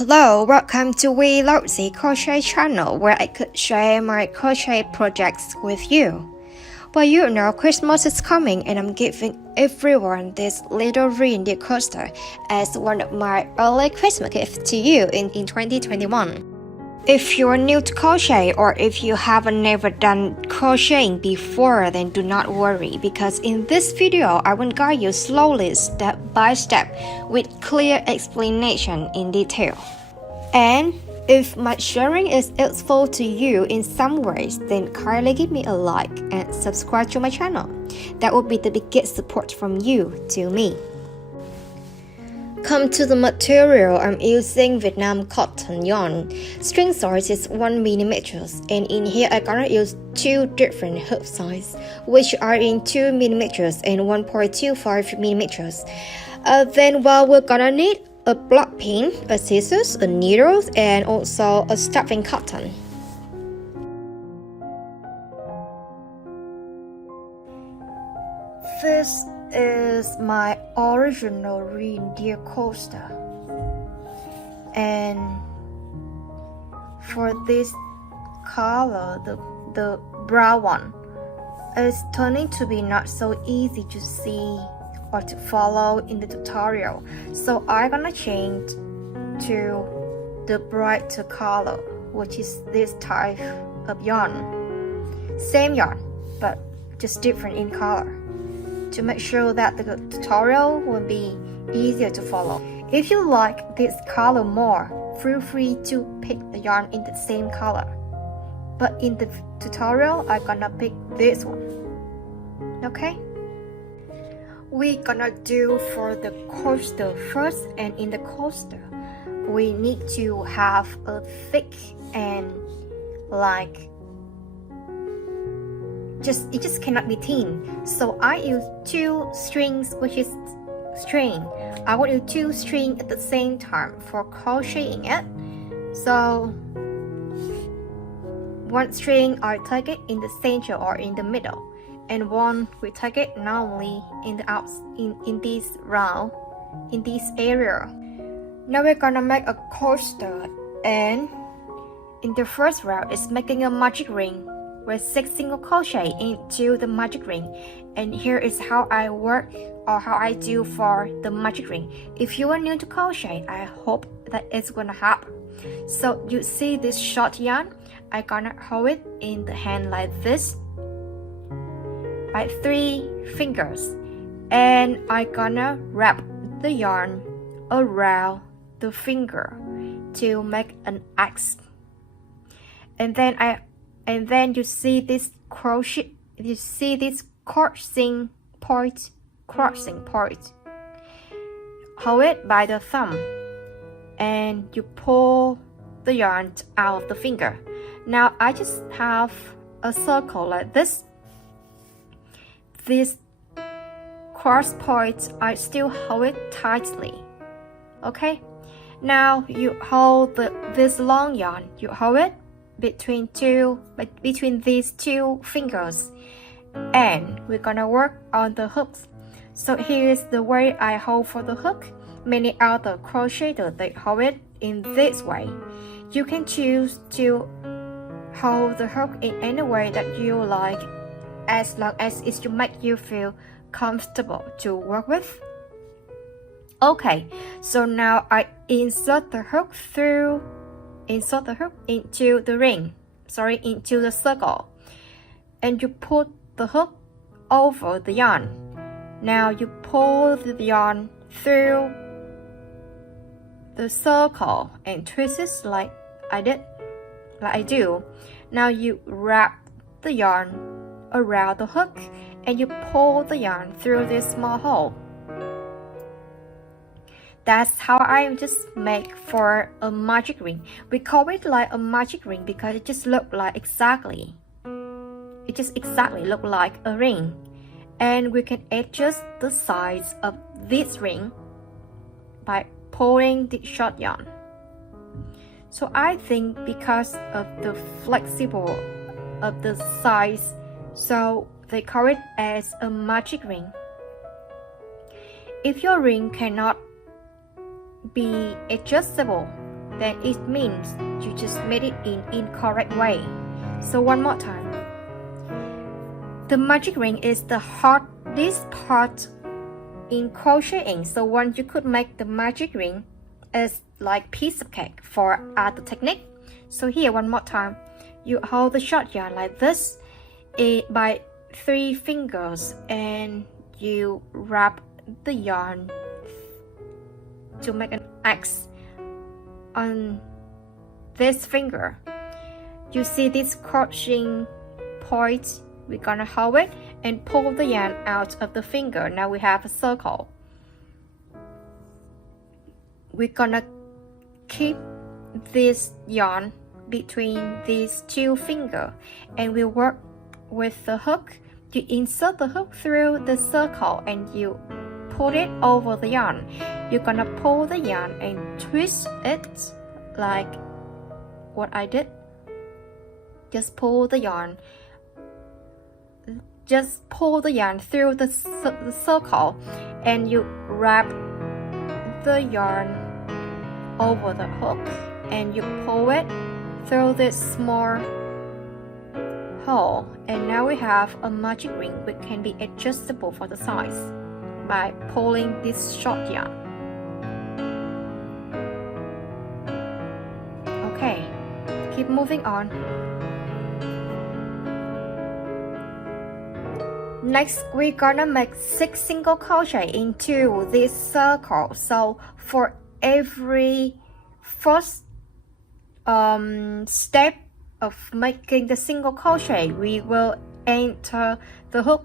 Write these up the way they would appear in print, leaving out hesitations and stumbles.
Hello, welcome to We Lousy Crochet channel where I could share my crochet projects with you. Well, you know Christmas is coming and I'm giving everyone this little reindeer coaster as one of my early Christmas gifts to you in 2021. If you are new to crochet or if you haven't never done crocheting before, then do not worry because in this video I will guide you slowly step by step with clear explanation in detail. And if my sharing is useful to you in some ways, then kindly give me a like and subscribe to my channel. That would be the biggest support from you to me. Come to the material, I'm using Vietnam cotton yarn. String size is 1mm and in here I'm gonna use two different hook size which are in 2mm and 1.25mm. Then we're gonna need a block pin, a scissors, a needle and also a stuffing cotton. This is my original reindeer coaster, and for this color, the brown one, is turning to be not so easy to see or to follow in the tutorial, so I'm gonna change to the brighter color, which is this type of yarn. Same yarn but just different in color, to make sure that the tutorial will be easier to follow. If you like this color more, feel free to pick the yarn in the same color. But in the tutorial, I'm gonna pick this one. Okay? We're gonna do for the coaster first, and in the coaster, we need to have a thick and it just cannot be thin. So I use two strings, which is string. I will use two strings at the same time for crocheting it. So one string I take it in the center or in the middle, and one we take it normally in the in this round, in this area. Now we're gonna make a coaster, and in the first round is making a magic ring with 6 single crochet into the magic ring. And here is how I work or how I do for the magic ring. If you are new to crochet, I hope that it's gonna help. So you see this short yarn, I gonna hold it in the hand like this by 3 fingers, and I gonna wrap the yarn around the finger to make an X. And then you see this crochet, you see this crossing point. Hold it by the thumb and you pull the yarn out of the finger. Now I just have a circle like this. This cross point, I still hold it tightly. Okay? Now you hold this long yarn, you hold it between these 2 fingers, and we're gonna work on the hooks. So here's the way I hold for the hook. Many other crocheters, they hold it in this way. You can choose to hold the hook in any way that you like, as long as it will make you feel comfortable to work with. Okay, so now I insert the hook into the ring, into the circle, and you put the hook over the yarn. Now you pull the yarn through the circle and twist it like I do. Now you wrap the yarn around the hook and you pull the yarn through this small hole. That's how I just make for a magic ring. We call it like a magic ring because it just look like exactly look like a ring. And we can adjust the size of this ring by pulling the short yarn. So I think because of the flexible of the size, so they call it as a magic ring. If your ring cannot be adjustable, then it means you just made it in incorrect way. So one more time. The magic ring is the hardest part in crocheting, so once you could make the magic ring is like piece of cake for other technique. So here one more time, you hold the short yarn like this by 3 fingers and you wrap the yarn to make an X on this finger. You see this crocheting point, we're gonna hold it and pull the yarn out of the finger. Now we have a circle. We're gonna keep this yarn between these 2 fingers and we work with the hook. You insert the hook through the circle and you pull it over the yarn. You're gonna pull the yarn and twist it like what I did. Just pull the yarn. Just pull the yarn through the circle and you wrap the yarn over the hook and you pull it through this small hole, and now we have a magic ring which can be adjustable for the size by pulling this short yarn. Okay, keep moving on. Next, we're gonna make 6 single crochet into this circle. So for every first step of making the single crochet, we will enter the hook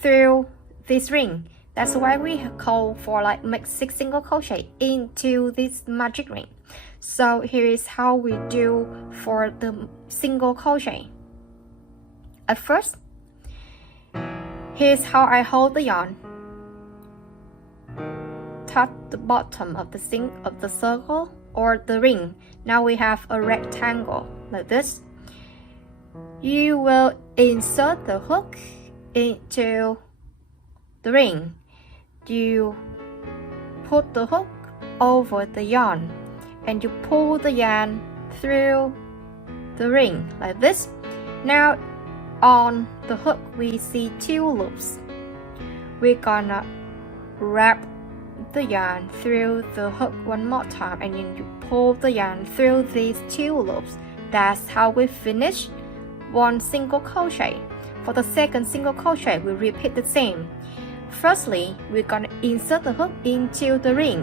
through this ring. That's why we call for like make 6 single crochet into this magic ring. So here is how we do for the single crochet. At first, here's how I hold the yarn. Touch the bottom of the circle or the ring. Now we have a rectangle like this. You will insert the hook into the ring. You put the hook over the yarn and you pull the yarn through the ring like this. Now on the hook we see 2 loops. We're gonna wrap the yarn through the hook one more time and then you pull the yarn through these 2 loops. That's how we finish one single crochet. For the second single crochet, we repeat the same. Firstly, we're gonna insert the hook into the ring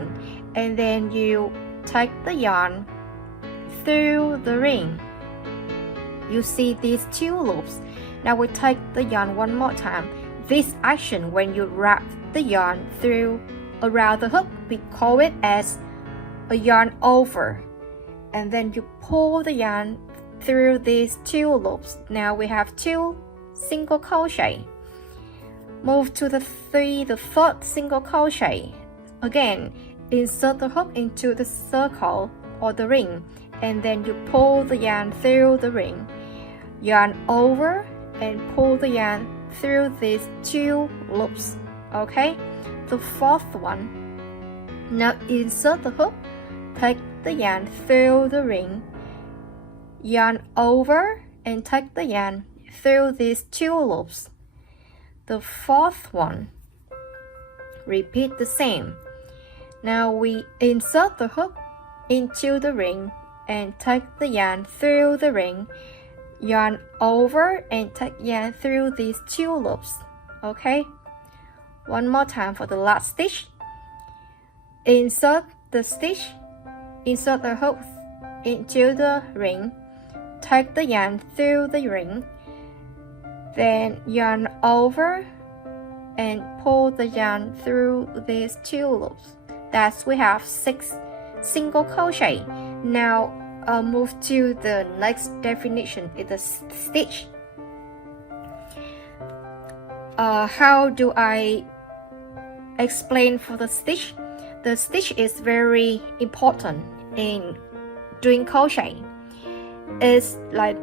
and then you take the yarn through the ring. You see these 2 loops. Now we take the yarn one more time. This action, when you wrap the yarn through around the hook, we call it as a yarn over. And then you pull the yarn through these 2 loops. Now we have 2 single crochet. Move to the third single crochet. Again, insert the hook into the circle or the ring and then you pull the yarn through the ring. Yarn over and pull the yarn through these 2 loops. Okay, the fourth one. Now insert the hook, take the yarn through the ring, yarn over and take the yarn through these 2 loops. The fourth one, repeat the same. Now we insert the hook into the ring and take the yarn through the ring, yarn over and take yarn through these 2 loops. Okay, one more time for the last stitch. Insert the hook into the ring, take the yarn through the ring, then yarn over and pull the yarn through these 2 loops. That's we have 6 single crochet. Now move to the next definition, is the stitch. How do I explain for the stitch? The stitch is very important in doing crochet. It's like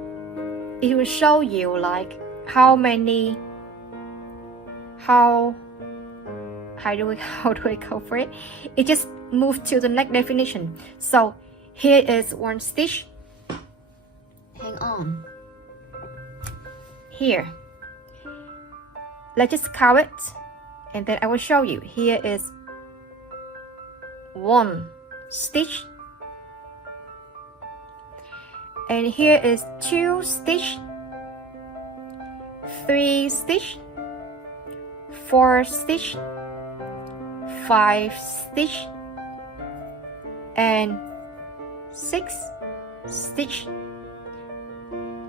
it will show you like how do we go for it? It just move to the next definition. So Here is one stitch. Hang on. Here. Let's just count it, and then I will show you. Here is one stitch, and here is two stitch, three stitch, four stitch, five stitch, and six stitch.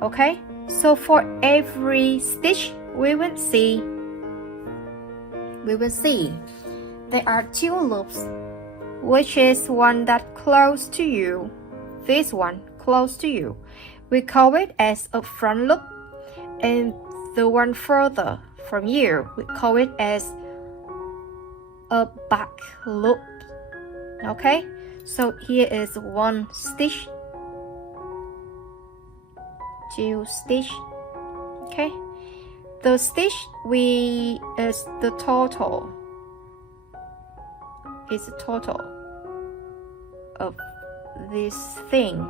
Okay, so for every stitch we will see there are two loops, which is one that close to you, this one close to you. We call it as a front loop, and the one further from you, we call it as a back loop. Okay, so here is one stitch, two stitch. Okay, the stitch is the total. It's the total of this thing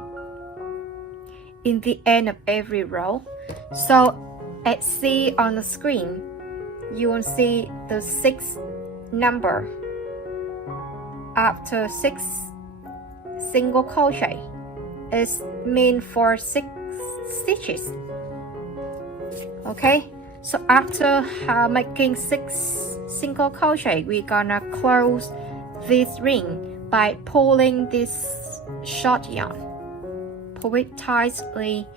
in the end of every row. So as see on the screen, you will see the 6 number after 6 single crochet is meant for 6 stitches. Okay, so after making 6 single crochet, we're gonna close this ring by pulling this short yarn. Pull it tightly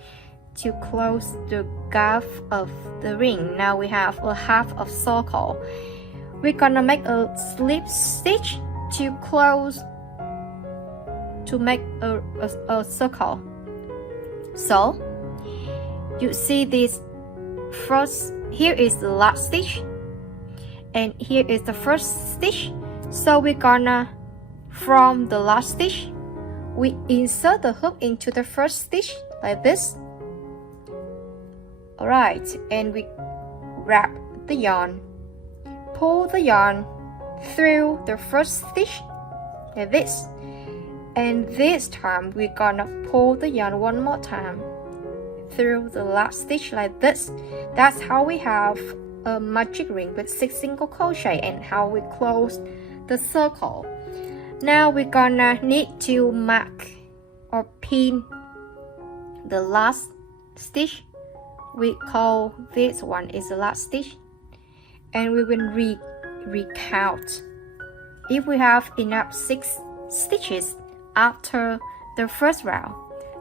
to close the gap of the ring. Now we have a half of circle. We're gonna make a slip stitch to close, to make a circle. So you see this first, here is the last stitch, and here is the first stitch. So we're gonna, from the last stitch, we insert the hook into the first stitch like this. Alright, and we wrap the yarn, pull the yarn through the first stitch like this, and this time we're gonna pull the yarn one more time through the last stitch like this. That's how we have a magic ring with 6 single crochet and how we close the circle. Now we're gonna need to mark or pin the last stitch. We call this one is the last stitch, and we will recount if we have enough 6 stitches after the first round.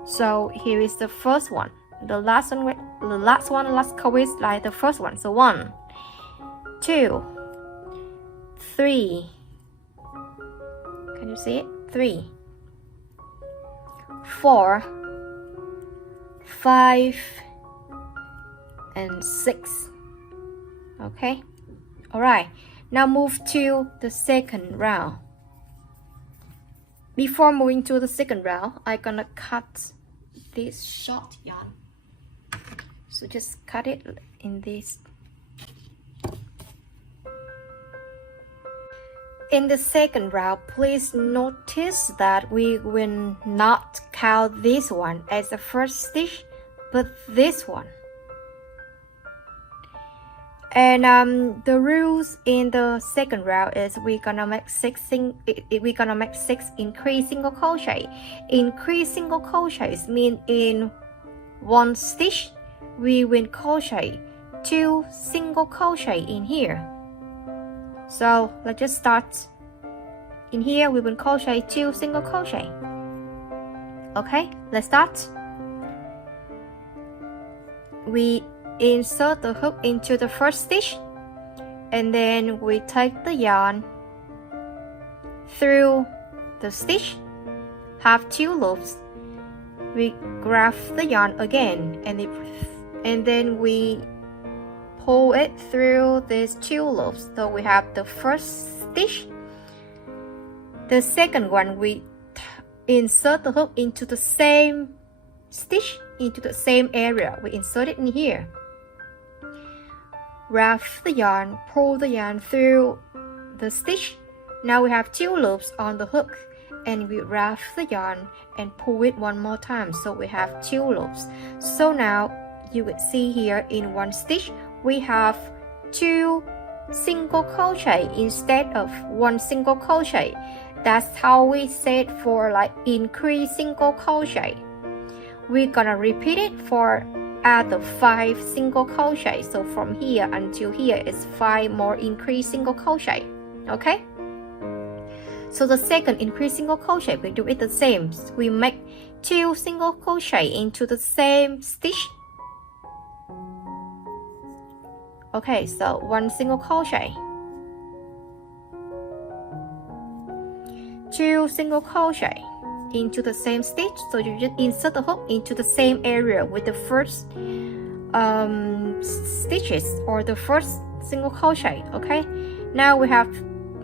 So here is the first one. The last color is like the first one. So 1, 2, 3. Can you see it? 3, 4, 5, and 6. Okay. Alright. Now move to the second round. Before moving to the second round, I'm gonna cut this short yarn. So just cut it in this. In the second round, please notice that we will not count this one as the first stitch, but this one. And the rules in the second round is we're gonna make 6 increase single crochet. Increase single crochets mean in one stitch we will crochet 2 single crochet in here. So let's just start. In here we will crochet 2 single crochet. Okay, let's start. We insert the hook into the first stitch, and then we take the yarn through the stitch, have 2 loops. We grab the yarn again, and then we pull it through these 2 loops. So we have the first stitch. The second one, we insert the hook into the same stitch, into the same area. We insert it in here. Wrap the yarn, pull the yarn through the stitch. Now we have 2 loops on the hook, and we wrap the yarn and pull it one more time, so we have 2 loops. So now you will see here in one stitch we have 2 single crochet instead of 1 single crochet. That's how we said for like increase single crochet. We're gonna repeat it for other 5 single crochet. So from here until here is 5 more increase single crochet. Okay, so the second increase single crochet we do it the same. We make 2 single crochet into the same stitch. Okay, so 1 single crochet, 2 single crochet into the same stitch. So you just insert the hook into the same area with the first stitches or the first single crochet. Okay, now we have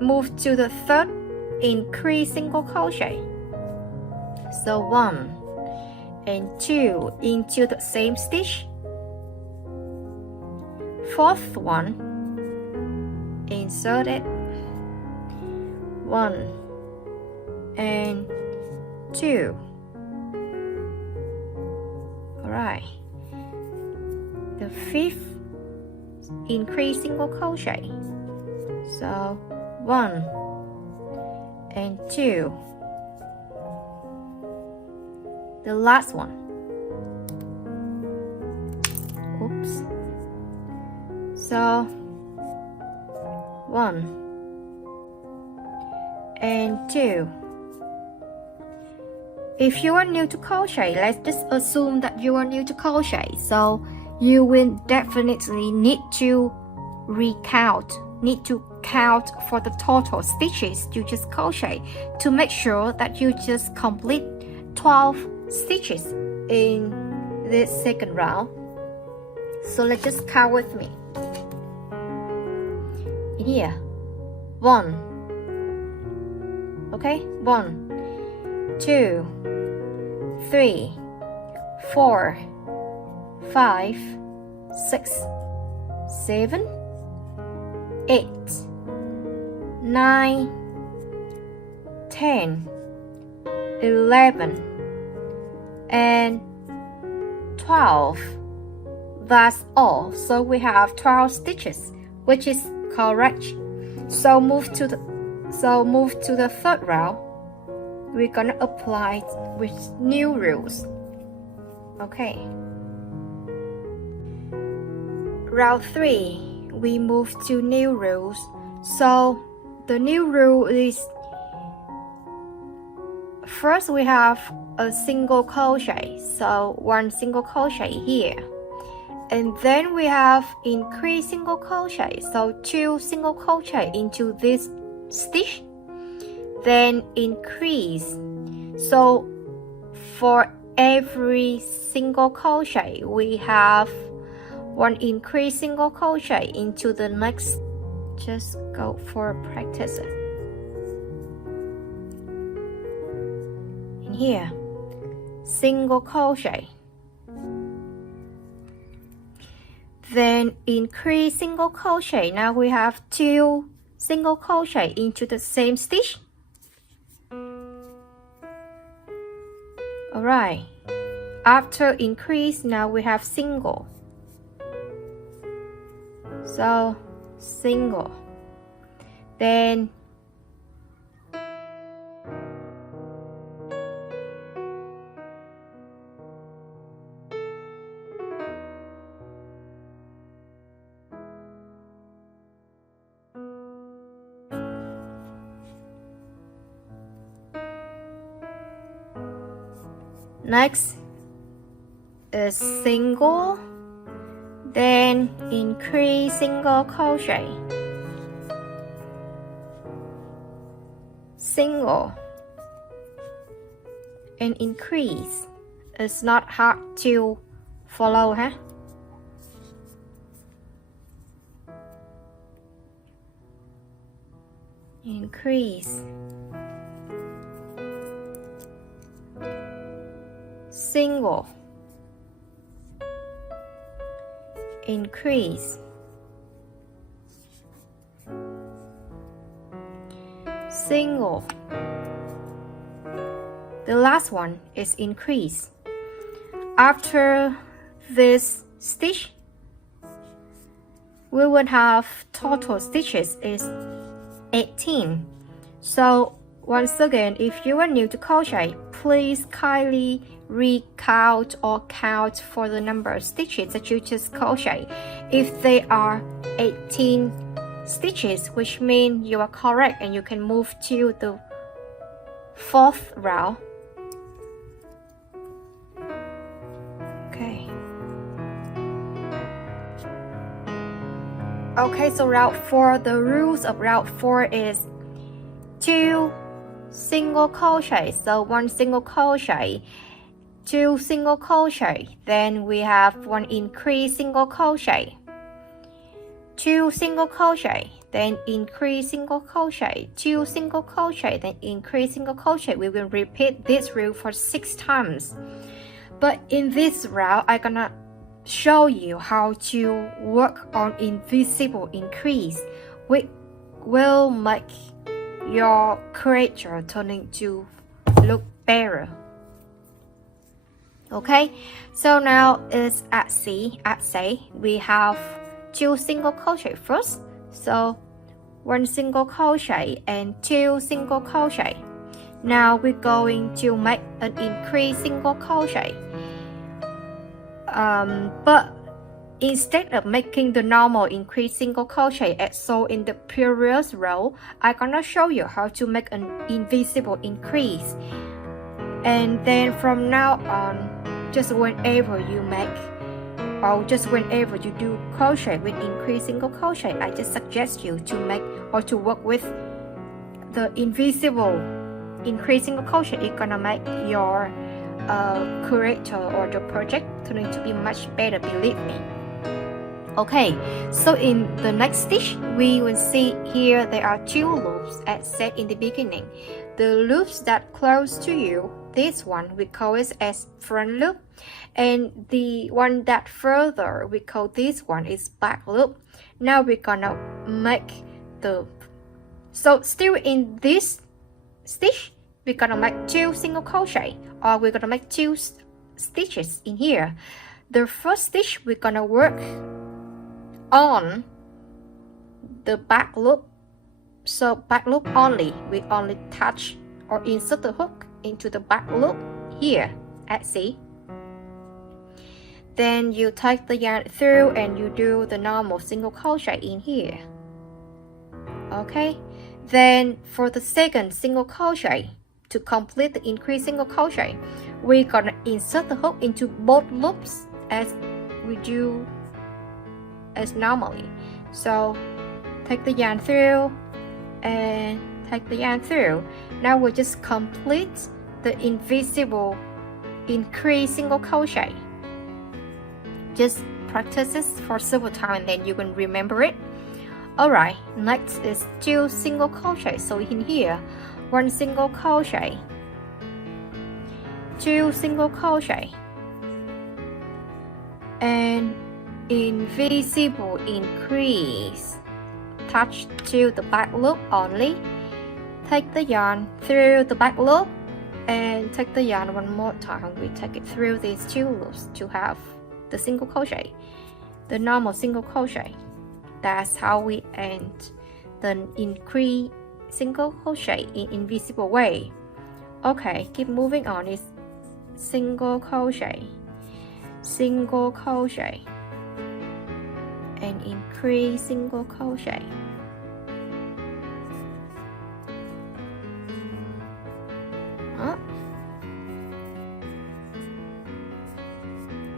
moved to the third increase single crochet. So 1 and 2 into the same stitch. Fourth one, insert it, 1 and 2. Alright, the fifth increase single crochet. So 1 and 2. The last one. Oops. So 1 and 2. If you are new to crochet, let's just assume that you are new to crochet. So you will definitely need to count for the total stitches you just crochet to make sure that you just complete 12 stitches in this second round. So let's just count with me. In here, 1, okay, 1, 2, 3, 4, 5, 6, 7, 8, 9, 10, 11, and 12. That's all. So we have 12 stitches, which is correct. So move to the third round. We're gonna apply with new rules. Okay. Round 3, we move to new rules. So the new rule is, first we have a single crochet, so 1 single crochet here, and then we have increase single crochet, so 2 single crochet into this stitch, then increase. So for every single crochet we have 1 increase single crochet into the next. Just go for practice it. In here, single crochet, then increase single crochet. Now we have 2 single crochet into the same stitch. Alright, after increase, now we have single. So single, then next is single, then increase single crochet, single, and increase. It's not hard to follow, huh? Increase, single, increase, single, The last one is increase. After this stitch, we will have total stitches is 18. So once again, if you are new to crochet, please kindly recount or count for the number of stitches that you just crochet. If they are 18 stitches, which means you are correct and you can move to the 4th row. Okay, so route 4, the rules of route 4 is 2 single crochet, so 1 single crochet, 2 single crochet, then we have 1 increase single crochet, 2 single crochet, then increase single crochet, 2 single crochet, then increase single crochet. We will repeat this rule for 6 times. But in this route, I'm gonna show you how to work on invisible increase, which will make your creature turning to look better. Okay, so now it's at C. At C, we have 2 single crochet first, so 1 single crochet and 2 single crochet. Now we're going to make an increase single crochet. But instead of making the normal increase single crochet as so in the previous row, I'm gonna show you how to make an invisible increase. And then from now on, just whenever you make or just whenever you do crochet with increase single crochet, I just suggest you to make or to work with the invisible increase single crochet. It's gonna make your creator or the project turning to be much better, believe me. Okay, so in the next stitch, we will see here there are 2 loops as said in the beginning. The loops that close to you, this one we call it as front loop, and the one that further we call this one is back loop. Now we're gonna make the, so still in this stitch, we're gonna make 2 single crochet, or we're gonna make 2 stitches in here. The first stitch we're gonna work on the back loop. So back loop only, we only touch or insert the hook into the back loop here at C. Then you take the yarn through and you do the normal single crochet in here. Okay, then for the second single crochet, to complete the increase single crochet, we're gonna insert the hook into both loops as we do as normally. So take the yarn through and take the yarn through. Now we'll just complete the invisible increase single crochet. Just practice this for several times and then you can remember it. Alright, next is 2 single crochet. So in here, 1 single crochet, 2 single crochet, and invisible increase. Touch to the back loop only. Take the yarn through the back loop and take the yarn one more time. We take it through these 2 loops to have the single crochet, the normal single crochet. That's how we end the increase single crochet in invisible way. Okay, keep moving on. It's single crochet, single crochet, and increase single crochet.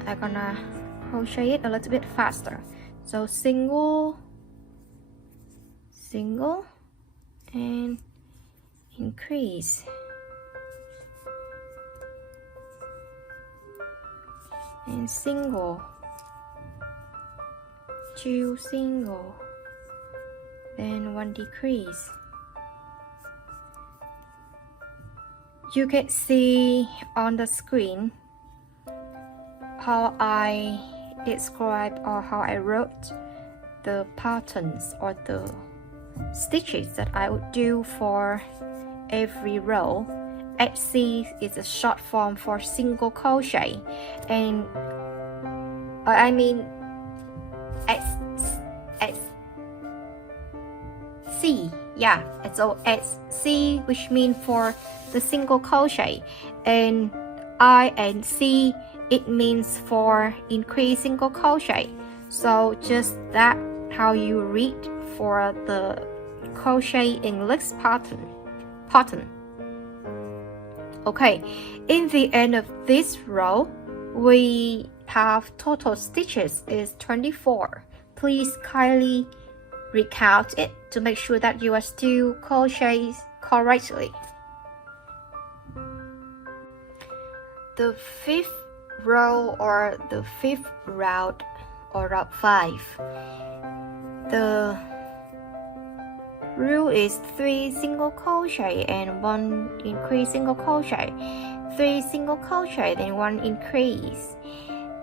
I'm gonna crochet it a little bit faster. So single, single, and increase, and single, 2 single, then 1 decrease. You can see on the screen how I describe or how I wrote the patterns or the stitches that I would do for every row, SC is a short form for single crochet, and I mean SC, yeah, so SC, which means for the single crochet, and I and C, it means for increased single crochet. So just that how you read for the crochet English pattern. Okay, in the end of this row, we have total stitches is 24. Please kindly recount it to make sure that you are still crocheting correctly. The fifth row or the fifth round or round 5. The rule is 3 single crochet and 1 increase single crochet, 3 single crochet then 1 increase,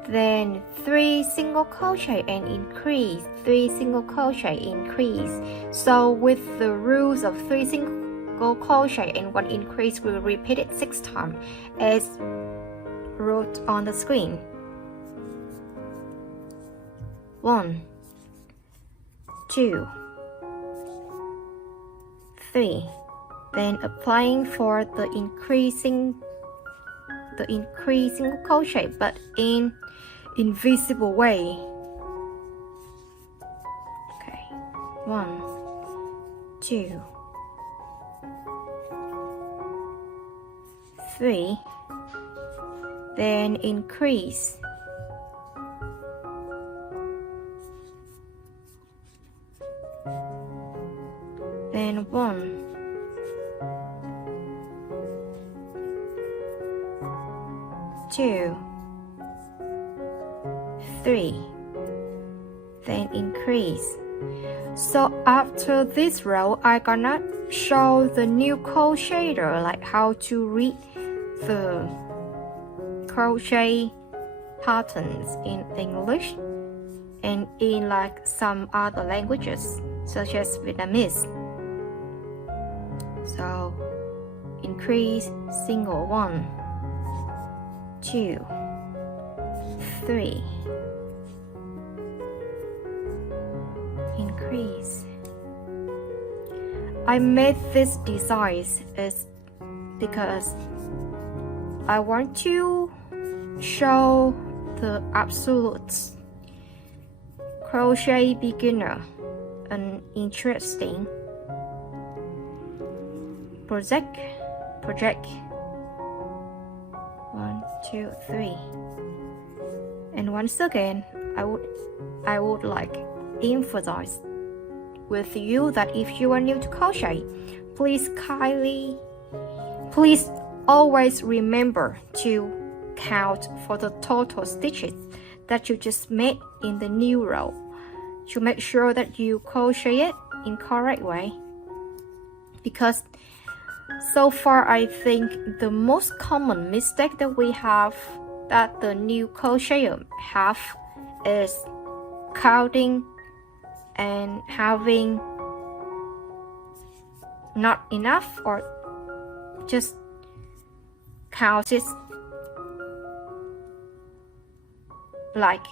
then 3 single crochet and increase, 3 single crochet increase. So with the rules of 3 single crochet and 1 increase, we'll repeat it 6 times as wrote on the screen. 1, 2, 3, then applying for the increasing single crochet but in invisible way. Okay, 1, 2, 3, then increase, then 1, 2, 3, then increase. So after this row, I'm gonna show the new crocheter, like how to read the crochet patterns in English and in like some other languages such as Vietnamese. So increase single, 1, 2, 3, increase. I made this design is because I want to show the absolute crochet beginner an interesting project. 1, 2, 3. And once again, I would like emphasize with you that if you are new to crochet, please always remember to count for the total stitches that you just made in the new row to make sure that you crochet it in correct way. Because so far I think the most common mistake that we have that the new crocheter have is counting and having not enough or just count it like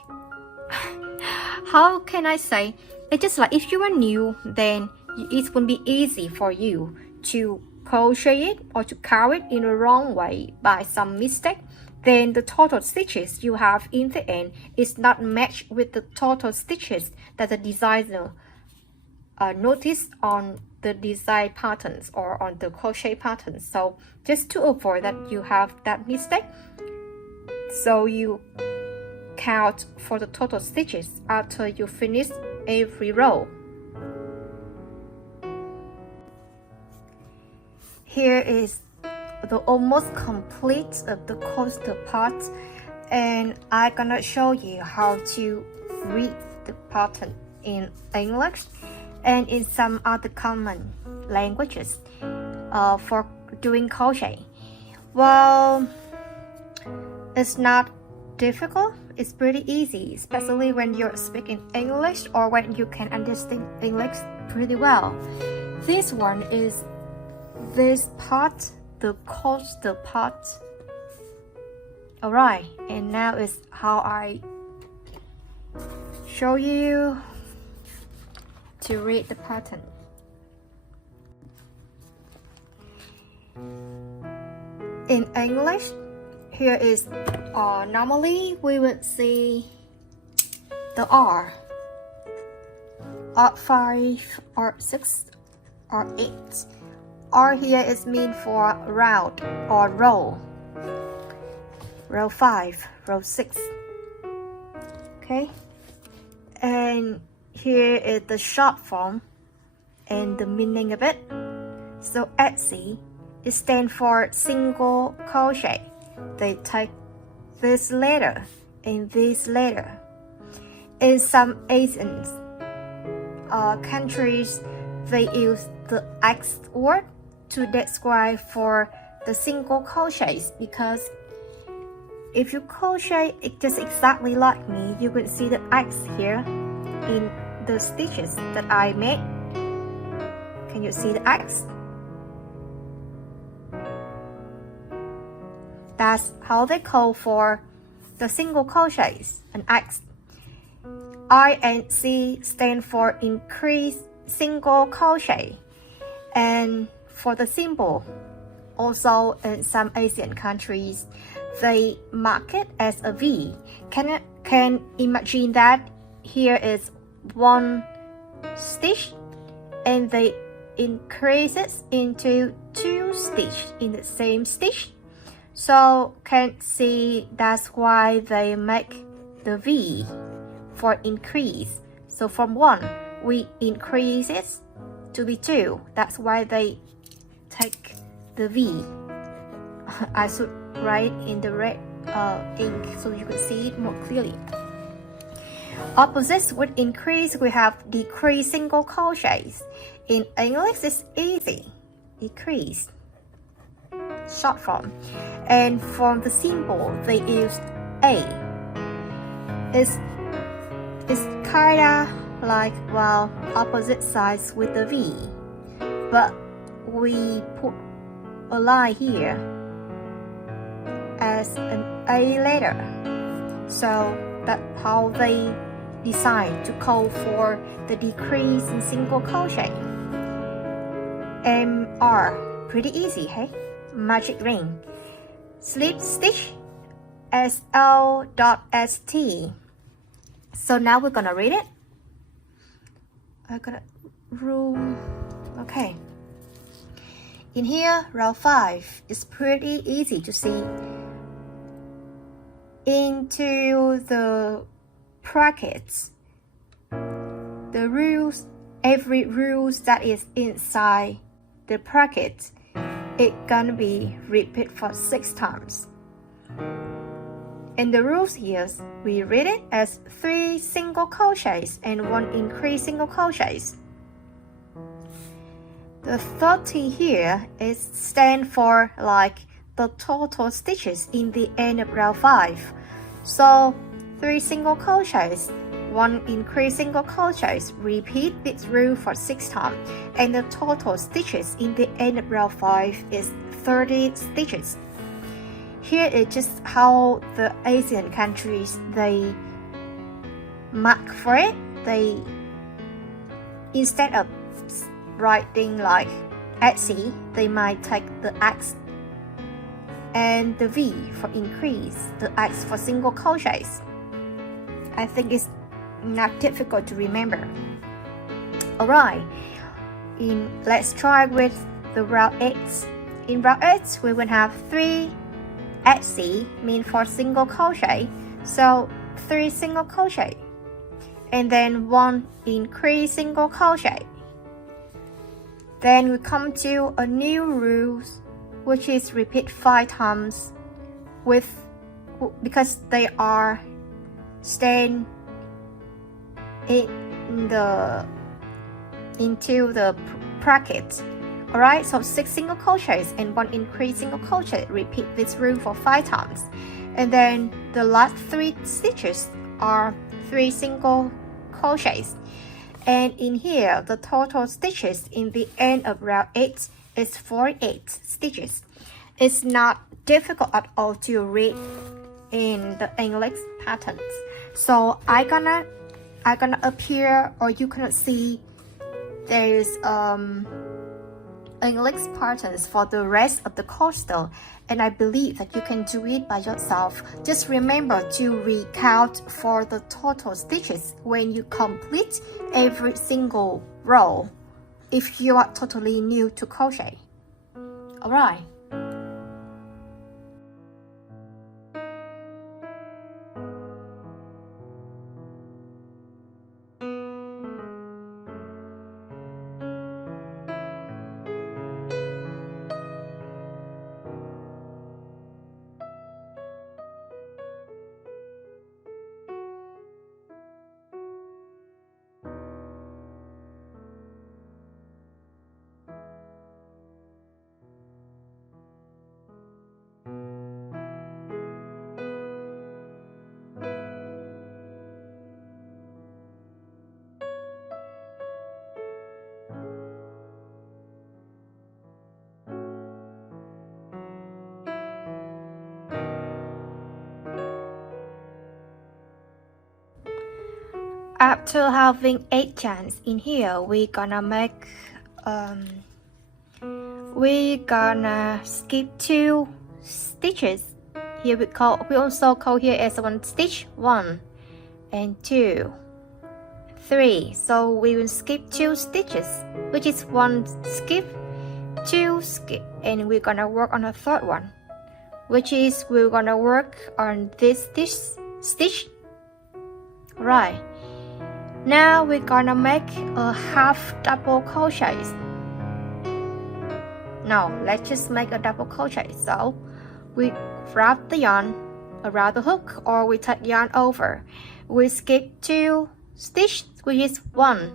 how can I say, it's just like if you are new, then it will be easy for you to crochet it or to count it in the wrong way by some mistake. Then the total stitches you have in the end is not matched with the total stitches that the designer noticed on the design patterns or on the crochet patterns. So just to avoid that you have that mistake, so you count for the total stitches after you finish every row. Here is the almost complete of the coaster part, and I'm gonna show you how to read the pattern in English and in some other common languages for doing crochet. Well, it's not difficult, it's pretty easy, especially when you're speaking English or when you can understand English pretty well. This one is this part the coastal part. Alright, and now is how I show you to read the pattern. In English, here is normally we would see the R, R5, R6, R8. R here is mean for round or row. Row 5, row 6. Okay, and here is the short form and the meaning of it. So Etsy, it stands for single crochet. They take this letter and this letter. In some Asian countries, they use the X word to describe for the single crochets, because if you crochet it just exactly like me, you can see the X here in the stitches that I made. Can you see the X? That's how they call for the single crochets, an X. I and C stand for increase single crochet, and for the symbol, also in some Asian countries, they mark it as a V. Can imagine that here is one stitch, and they increase it into 2 stitches in the same stitch. So can see that's why they make the V for increase. So from 1 we increase it to be 2. That's why they take the V. I should write in the red ink so you can see it more clearly. Opposites with increase, we have decrease single crochets. In English it's easy, decrease, short form. And from the symbol they use A. It's kinda like, well, opposite sides with the V, but we put a line here as an A letter. So that's how they decide to call for the decrease in single crochet. MR, pretty easy, hey? Magic ring. Slip stitch, SL.ST. So now we're gonna read it. I'm gonna room. Okay. In here, row 5 is pretty easy to see. Into the brackets, the rules, every rules that is inside the bracket, it gonna be repeated for 6 times. And the rules here, we read it as 3 single crochets and 1 increase single crochets. The 30 here is stand for like the total stitches in the end of row 5. So 3 single crochets, 1 increase single crochets, repeat this rule for 6 times, and the total stitches in the end of row 5 is 30 stitches. Here is just how the Asian countries they mark for it. They, instead of writing like Etsy, they might take the X and the V for increase, the X for single crochets. I think it's not difficult to remember. Alright, let's try with the row 8. In row 8, we will have 3 Etsy, mean for single crochet, so 3 single crochet, and then 1 increase single crochet. Then we come to a new rule, which is repeat 5 times with, because they are stand into the bracket. Alright, so 6 single crochets and 1 increase single crochet. Repeat this rule for 5 times. And then the last 3 stitches are 3 single crochets. And in here, the total stitches in the end of row 8 is 48 stitches. It's not difficult at all to read in the English patterns. So I gonna appear, or you cannot see there's English patterns for the rest of the coastal, and I believe that you can do it by yourself. Just remember to recount for the total stitches when you complete every single row if you are totally new to crochet. Alright. After having 8 chains in here, we're gonna skip 2 stitches. Here we also call here as 1 stitch, 1 and 2, 3. So we will skip 2 stitches, which is 1 skip, 2 skip, and we're gonna work on a third one, which is we're gonna work on this stitch. Right. Now we're gonna make a half double crochet. Now let's just make a double crochet. So we wrap the yarn around the hook, or we take yarn over. We skip 2 stitches, which is 1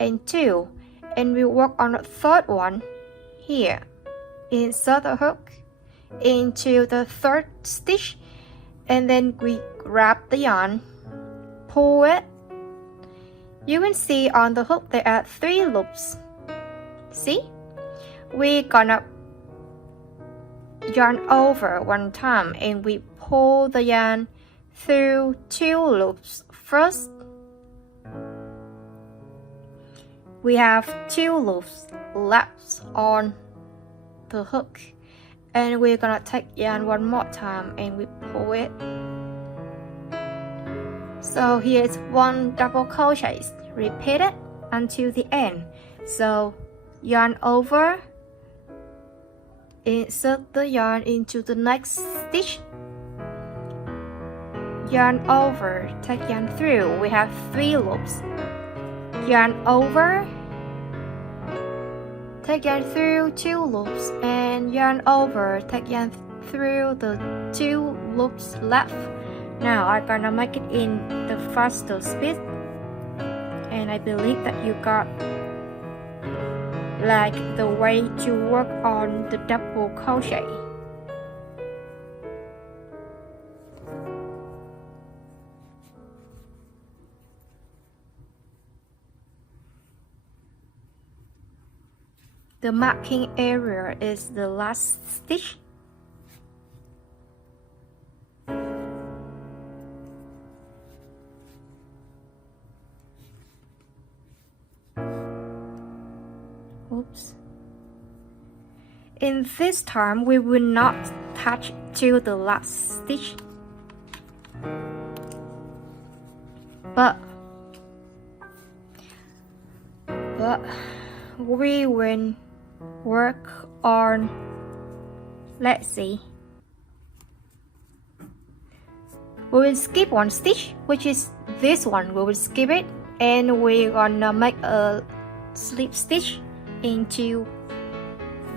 and 2, and we work on the third one here. Insert the hook into the third stitch, and then we wrap the yarn, pull it. You can see on the hook there are 3 loops. See? We're gonna yarn over 1 time, and we pull the yarn through 2 loops. First, we have 2 loops left on the hook, and we're gonna take yarn 1 more time and we pull it. So here's 1 double crochet. Repeat it until the end. So yarn over, insert the yarn into the next stitch, yarn over, take yarn through. We have 3 loops. Yarn over, take yarn through 2 loops, and yarn over, take yarn through the 2 loops left. Now I'm gonna make it in the faster speed, and I believe that you got like the way to work on the double crochet. The marking area is the last stitch. Oops. In this time, we will not touch to the last stitch, but we will work on, let's see, we will skip 1 stitch, which is this one. We will skip it, and we're gonna make a slip stitch into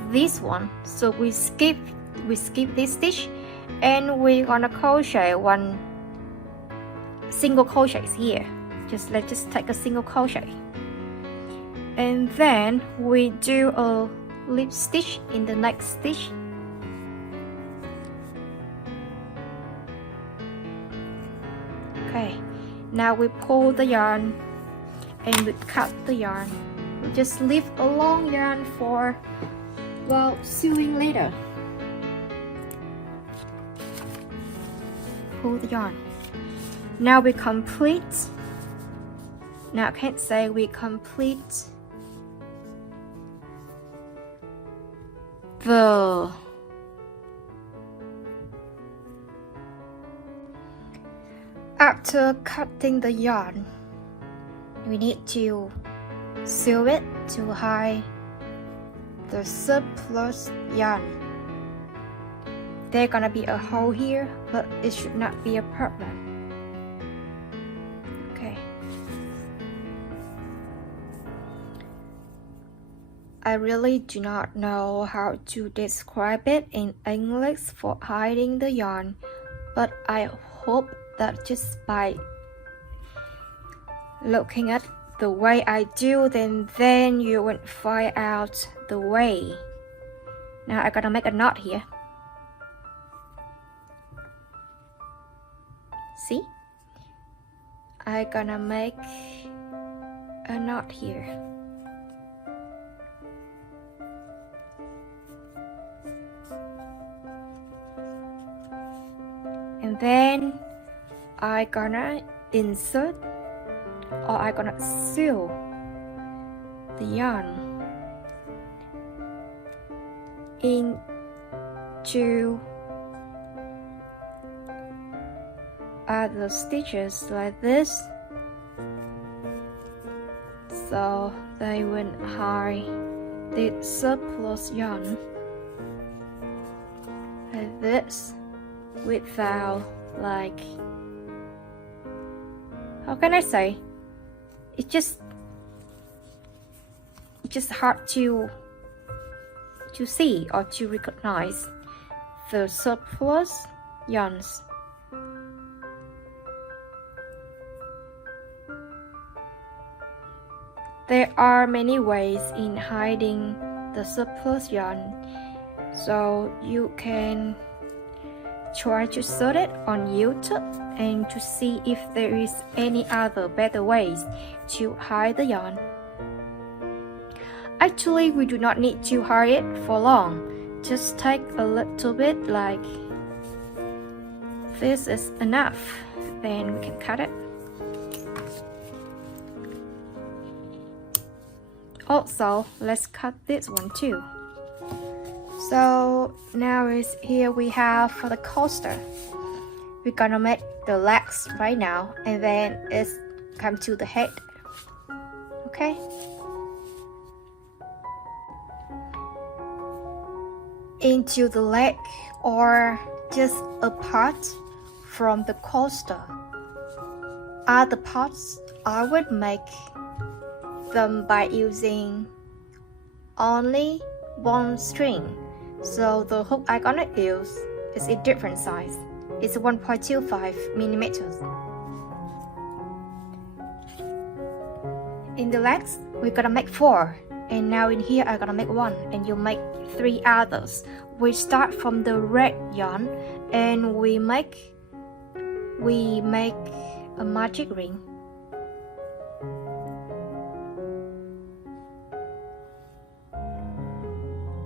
this one. So we skip this stitch, and we're gonna crochet 1 single crochet here. Let's just take a single crochet, and then we do a lip stitch in the next stitch. Okay, now we pull the yarn and we cut the yarn. We just leave a long yarn for, well, sewing later. pull the yarn. Now we complete. Now I can't say we complete the after cutting the yarn, we need to sew it to hide the surplus yarn. There's gonna be a hole here, but it should not be a problem. Okay. I really do not know how to describe it in English for hiding the yarn, but I hope that just by looking at the way I do, then you will find out the way. Now I'm gonna make a knot here. See? I'm gonna make a knot here. And then I'm gonna insert or I'm gonna sew the yarn into other stitches like this, so they will hide the surplus yarn like this without, like, how can I say, it's just hard to see or to recognize the surplus yarns. There are many ways in hiding the surplus yarn, so you can try to search it on YouTube and to see if there is any other better ways to hide the yarn. Actually, we do not need to hide it for long. Just take a little bit, like this is enough. Then we can cut it. Also, let's cut this one too. So now is here we have for the coaster. We're gonna make the legs right now, and then it's come to the head. Okay. Into the leg, or just apart from the coaster. Other parts I would make them by using only one string. So the hook I'm gonna use is a different size. It's 1.25 millimeters. In the legs, we're gonna make 4. And now in here, I'm gonna make 1, and you make 3 others. We start from the red yarn, and we make a magic ring.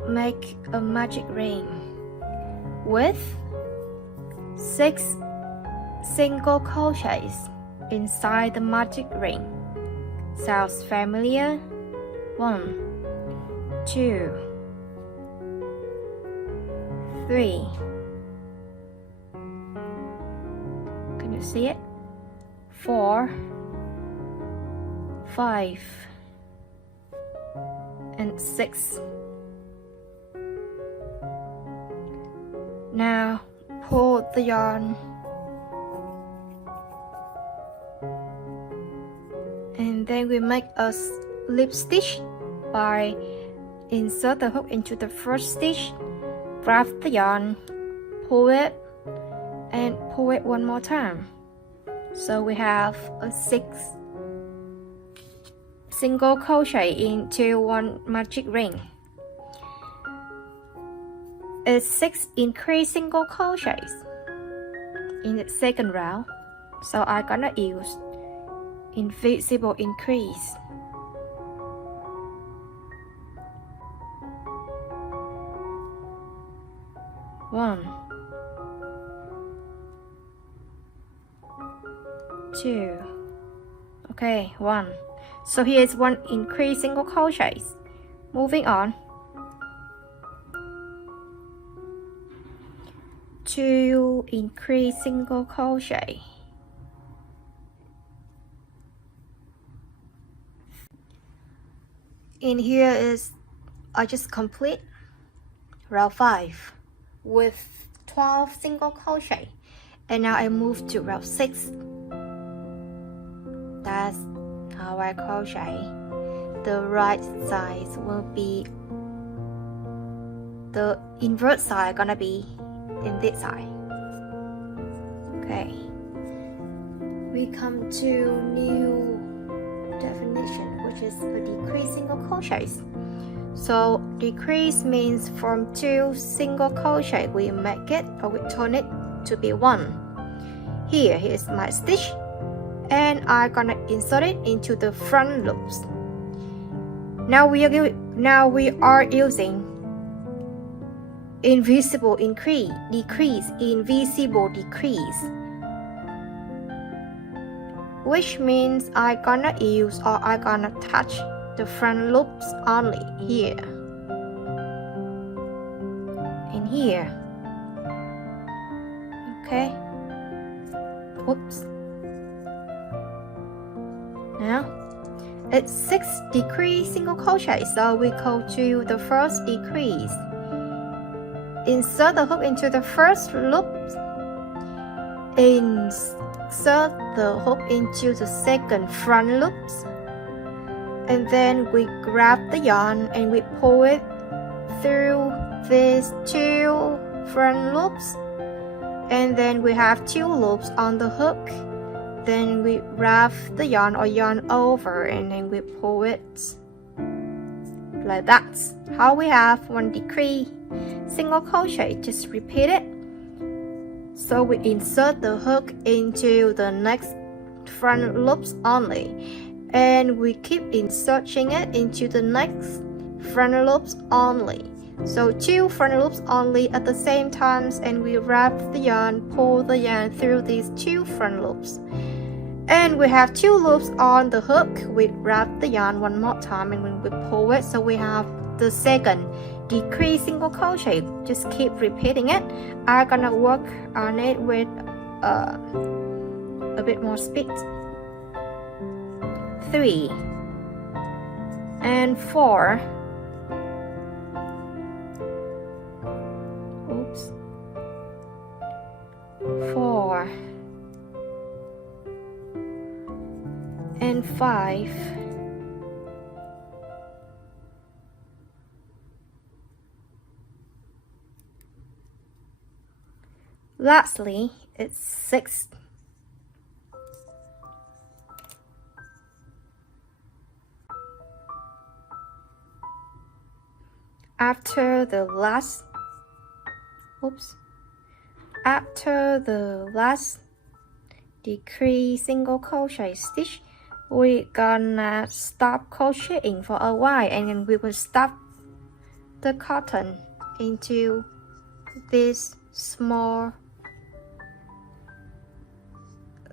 Make a magic ring with 6 single crochets inside the magic ring. Sounds familiar? 1, 2, 3. Can you see it? 4, 5, and 6. Now pull the yarn and then we make a slip stitch by insert the hook into the first stitch, grab the yarn, pull it, and pull it one more time. So we have a 6 single crochet into one magic ring. It's 6 increased single crochets in the second round, so I'm gonna use invisible increase. One, 2. Okay, 1. So here is 1 increase single crochet. Moving on. 2 increase single crochet. In here is I just complete round 5 with 12 single crochet, and now I move to round 6. That's how I crochet. The right side will be, the invert side gonna be in this side. Okay, we come to new definition, which is a decrease single crochets. So decrease means from 2 single crochet we make it, or we turn it to be 1. Here's my stitch, and I'm gonna insert it into the front loops. Now we are using invisible increase, decrease, invisible decrease, which means I'm gonna use, or I'm gonna touch the front loops only here and here. Okay. Oops. Now it's 6 decrease single crochet, so we go to the first decrease. Insert the hook into the first loop. Insert the hook into the second front loops. And then we grab the yarn and we pull it through these 2 front loops. And then we have 2 loops on the hook. Then we wrap the yarn or yarn over, and then we pull it like that. How we have 1 decrease single crochet. Just repeat it. So we insert the hook into the next front loops only, and we keep inserting it into the next front loops only. So 2 front loops only at the same time, and we wrap the yarn, pull the yarn through these 2 front loops. And we have 2 loops on the hook. We wrap the yarn 1 more time, and when we pull it, so we have the second decrease single crochet. Just keep repeating it. I'm gonna work on it with a bit more speed. 3 and 4. Oops. 4 and 5. Lastly, it's 6. After the last decrease single crochet stitch, we're gonna stop crocheting for a while, and then we will stuff the cotton into this small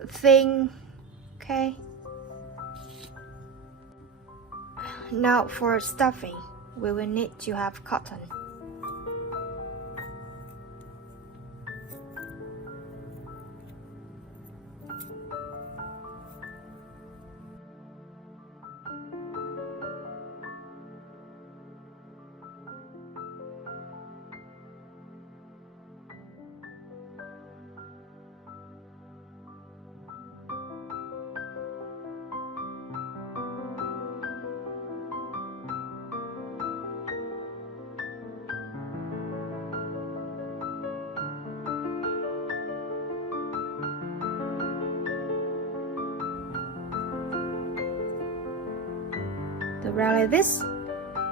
thing. Okay, now for stuffing we will need to have cotton. The round like this,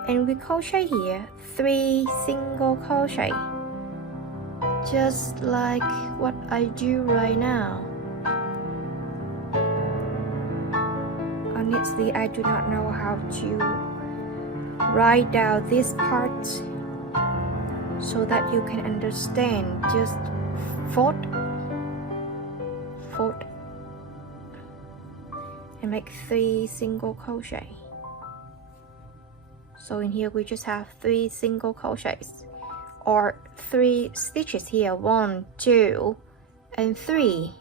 and we crochet here 3 single crochet, just like what I do right now. Honestly, I do not know how to write down this part so that you can understand. Just fold, make 3 single crochet. So in here we just have 3 single crochets, or 3 stitches here, 1, 2, and 3.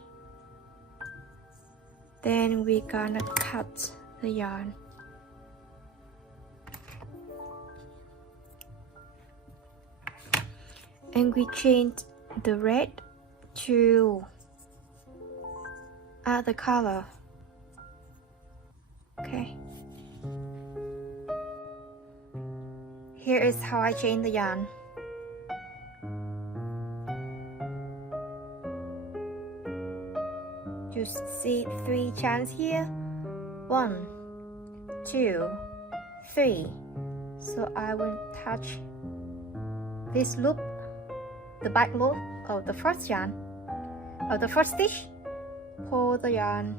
Then we're gonna cut the yarn. And we change the red to other color. Okay. Here is how I change the yarn. You see 3 chains here. 1, 2, 3. So I will touch this loop, the back loop of the first yarn, of the first stitch. Pull the yarn,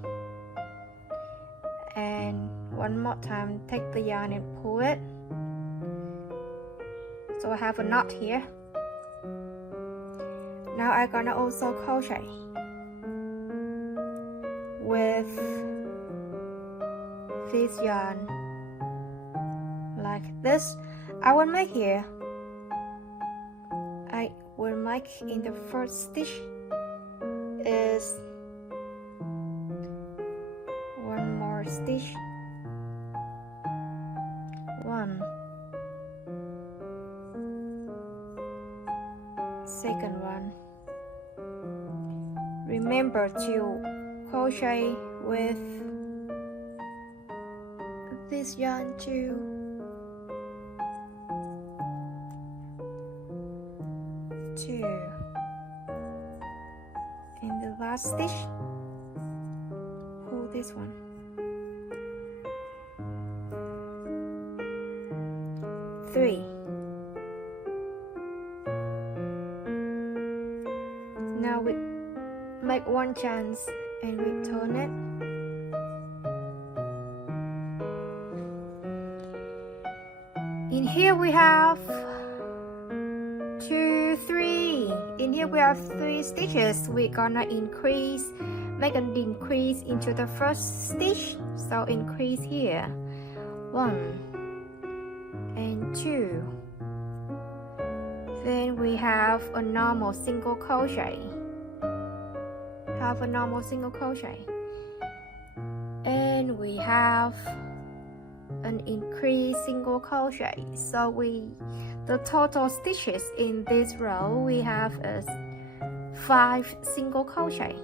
and one more time take the yarn and pull it. So I have a knot here. Now I'm gonna also crochet with this yarn like this. I will make here, I will make in the first stitch is 1 more stitch, 1, second one. Remember to crochet with this yarn too. 2. In the last stitch, pull this one. 3. Now we make 1 chain and we turn it. In here we have 2, 3. In here we have 3 stitches. We're gonna increase, make an increase into the first stitch. So increase here, 1 and 2. Then we have a normal single crochet. Have a normal single crochet. And we have an increased single crochet. So the total stitches in this row we have is 5 single crochet.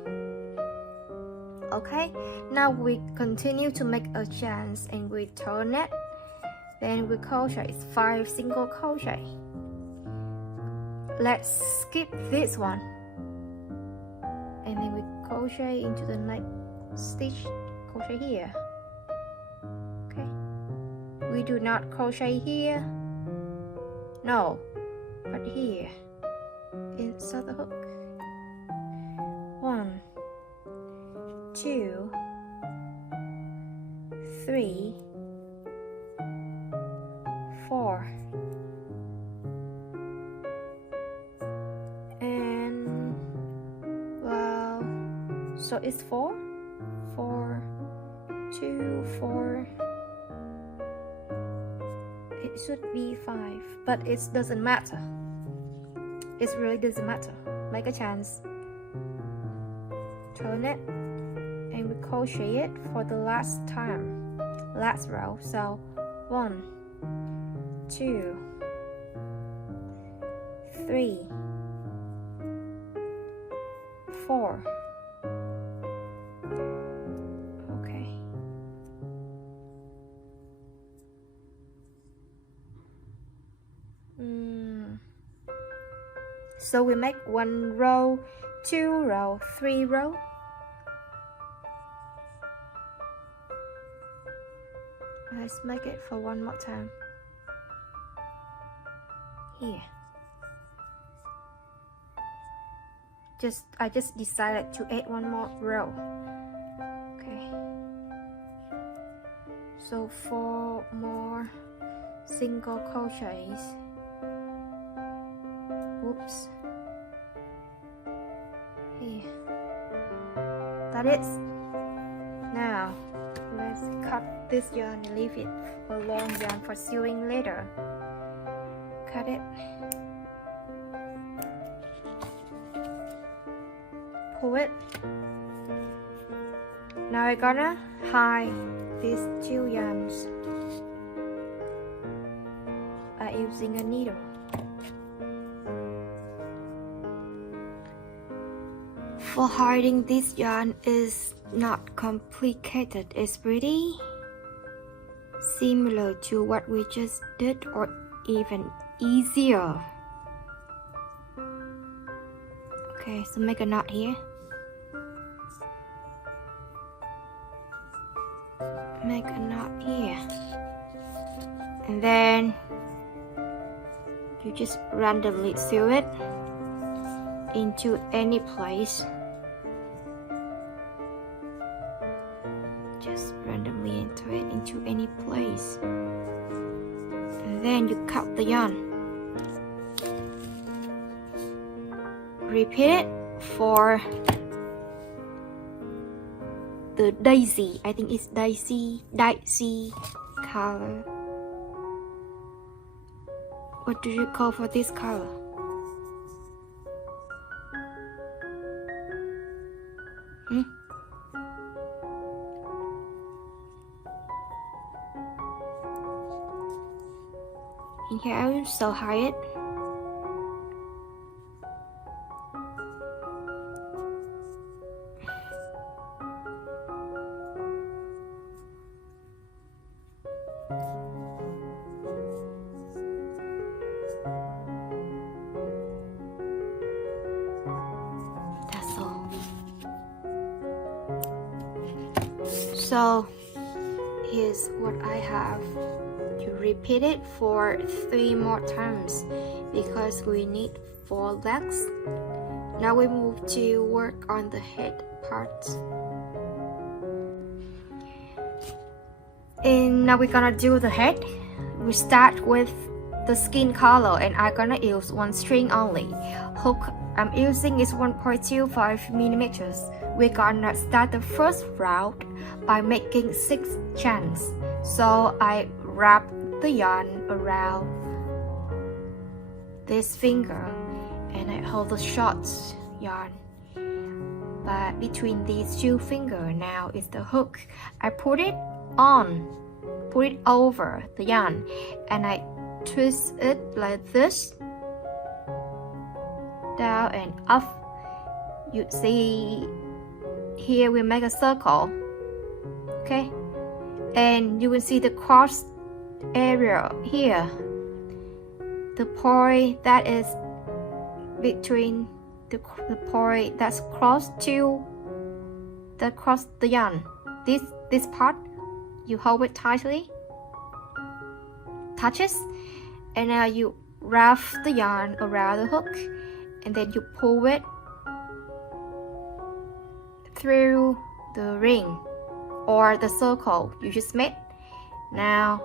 Okay, now we continue to make a chain and we turn it. Then we crochet 5 single crochet. Let's skip this one, and then we crochet into the next stitch, crochet here. Okay, we do not crochet here, no, but here inside the hook. 1, 2, 3, 4, and well, so it's 4, 4, 2, 4. It should be 5, but it doesn't matter. It really doesn't matter. Make a chance. Turn it, and we crochet it for the last time, last row. So 1, 2, 3, 4. Okay. So we make 1 row, 2 row, 3 row. Let's make it for 1 more time. Here. I just decided to add 1 more row. Okay. So 4 more single crochets. Oops. Here. That is. Now cut this yarn and leave it a long yarn for sewing later. Cut it. Pull it. Now I'm gonna hide these two yarns by using a needle. For hiding this yarn is not complicated. It's pretty similar to what we just did, or even easier. Okay, so make a knot here. Make a knot here. And then you just randomly sew it into any place. Just randomly enter it into any place. And then you cut the yarn. Repeat it for the daisy. I think it's daisy color. What do you call for this color? In here, I will so hide it. That's all. So here's what I have. You repeat it for 3 more times because we need 4 legs. Now we move to work on the head part. And now we're gonna do the head. We start with the skin color, and I'm gonna use 1 string only. Hook I'm using is 1.25 millimeters. We're gonna start the first round by making 6 chains. So I wrap the yarn around this finger and I hold the short yarn but between these 2 fingers. Now is the hook. I put it over the yarn and I twist it like this, down and up. You see here we make a circle, okay, and you will see the cross area here, the point that is between the point that's cross the yarn. This part you hold it tightly, touches, and now you wrap the yarn around the hook and then you pull it through the ring or the circle you just made. Now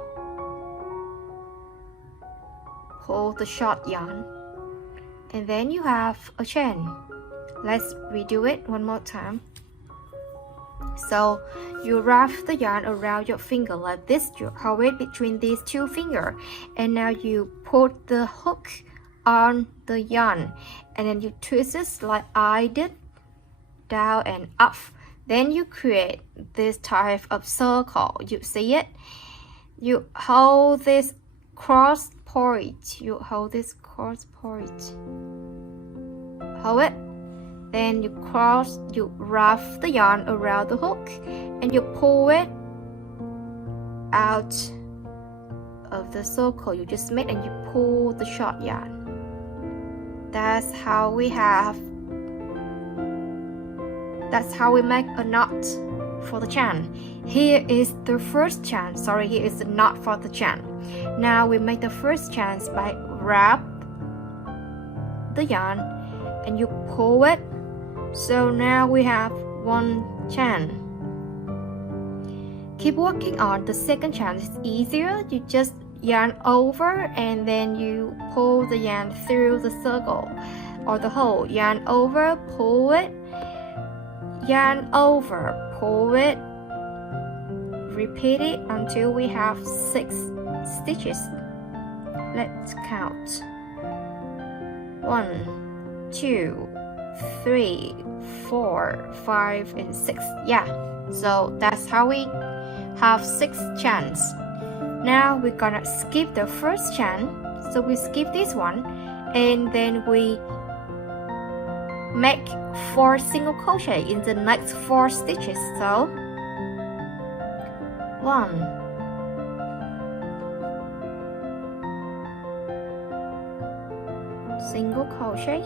pull the short yarn and then you have a chain. Let's redo it one more time. So you wrap the yarn around your finger like this. You hold it between these 2 fingers and now you put the hook on the yarn and then you twist it like I did, down and up. Then you create this type of circle. You see it? You hold this cross point. You hold this cross point. Hold it. Then you wrap the yarn around the hook and you pull it out of the circle you just made and you pull the short yarn. That's how we make a knot for the chain. Here is the first chain. Sorry, here is the knot for the chain. Now we make the first chain by wrap the yarn and you pull it. So now we have 1 chain. Keep working on the second chain. It's easier. You just yarn over and then you pull the yarn through the circle or the hole. Yarn over, pull it, yarn over, pull it, repeat it until we have 6 stitches. Let's count. 1, 2, 3, 4, 5, and 6. Yeah, so that's how we have 6 chains. Now we're gonna skip the first chain, so we skip this one, and then we make 4 single crochet in the next 4 stitches. So 1, 2 single crochet,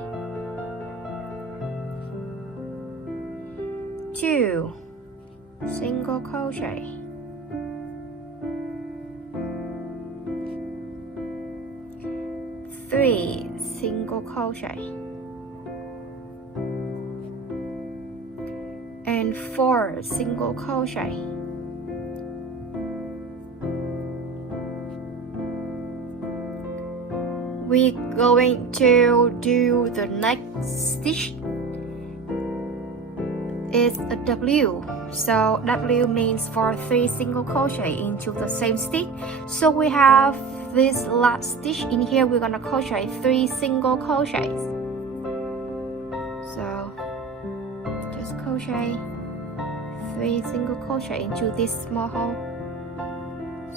2 single crochet, 3 single crochet, and 4 single crochet. We're going to do the next stitch is a W. So W means for 3 single crochet into the same stitch. So we have this last stitch in here. We're gonna crochet 3 single crochets. So just crochet 3 single crochet into this small hole.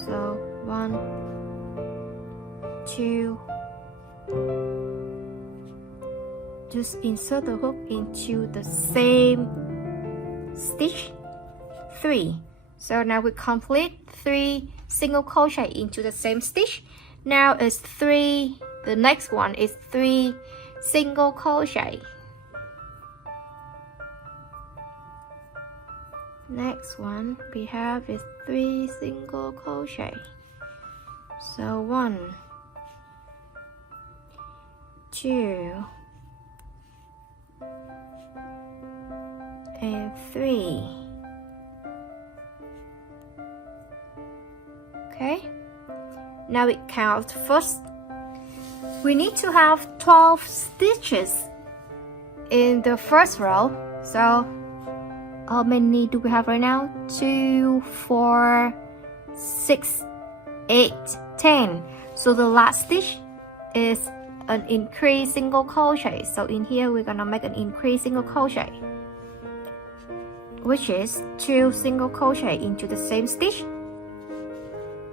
So 1, 2. Just insert the hook into the same stitch, 3. So now we complete 3 single crochet into the same stitch. Now it's 3, the next one is 3 single crochet. Next one we have is 3 single crochet. So 1, 2, and 3. Okay, now we count. First we need to have 12 stitches in the first row. So how many do we have right now? 2, 4, 6, 8, 10. So the last stitch is an increase single crochet. So in here we're gonna make an increase single crochet, which is 2 single crochet into the same stitch.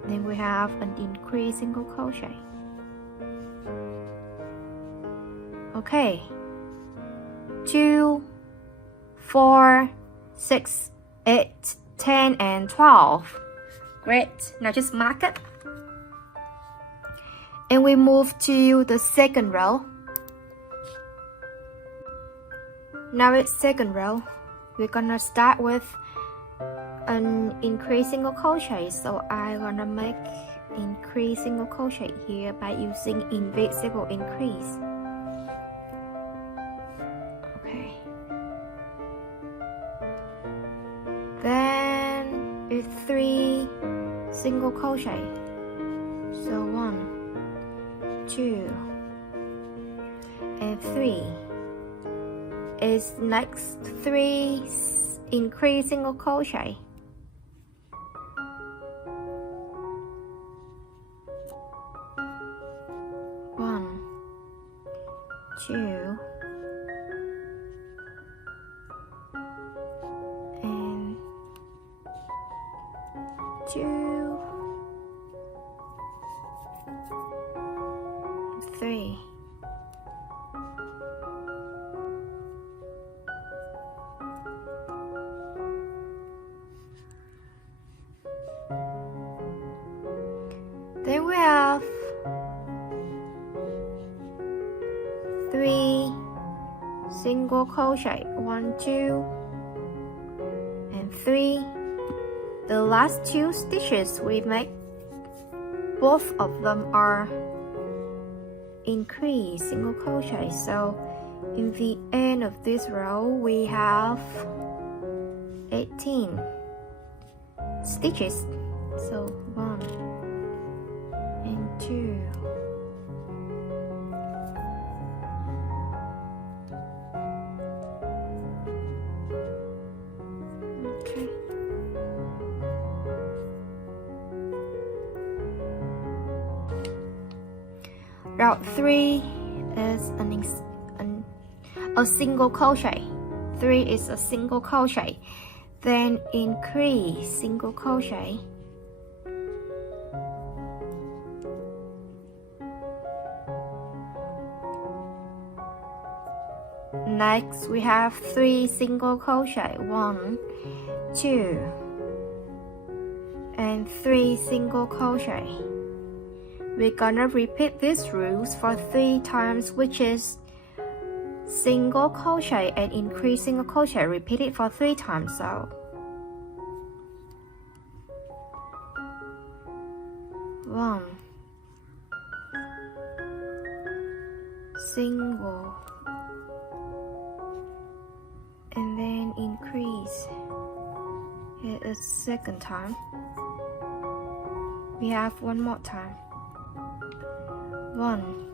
Then we have an increase single crochet. Okay, 2, 4, 6, 8, 10, and 12. Great, now just mark it. And we move to the second row. Now it's second row. We're gonna start with an increase single crochet. So I'm gonna make increase single crochet here by using invisible increase. Okay. Then it's 3 single crochet. So 1, 2, and 3 is next 3 increase single crochet. 1, 2, and 2, 3. Then we have 3 single crochet, 1, 2, and 3. The last 2 stitches we make, both of them are increase single crochet. So in the end of this row we have 18 stitches. So 1 and 2. Okay. Route 3 is a single crochet. 3 is a single crochet. Then increase single crochet. Next we have 3 single crochet. 1, 2, and 3 single crochet. We're gonna repeat these rules for 3 times, which is single crochet and increase single crochet. Repeat it for 3 times. So 1, single, and then increase. It is second time. We have one more time. 1,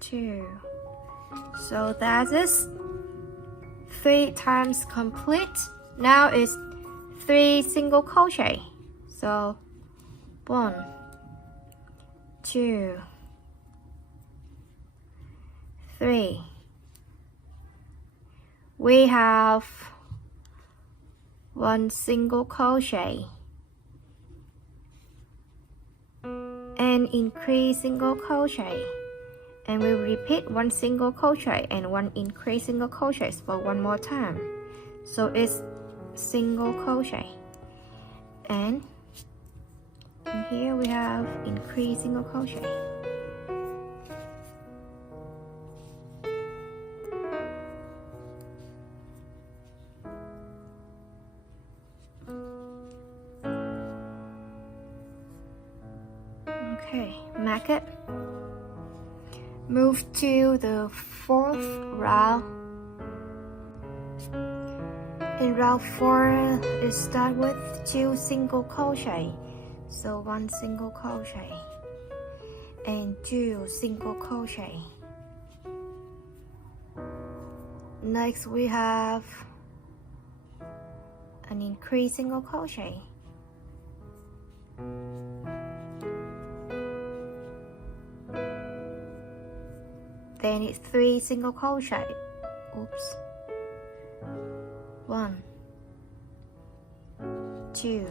2. So that is 3 times complete. Now it's 3 single crochet. So 1, 2, 3. We have 1 single crochet and increase single crochet, and we repeat 1 single crochet and 1 increase single crochet for one more time. So it's single crochet, and in here we have increase single crochet. Okay, mark it. Move to the 4th round. In round 4, it starts with 2 single crochet. So 1 single crochet and 2 single crochet. Next we have an increase single crochet. Then it's 3 single crochet. Oops. 1, 2,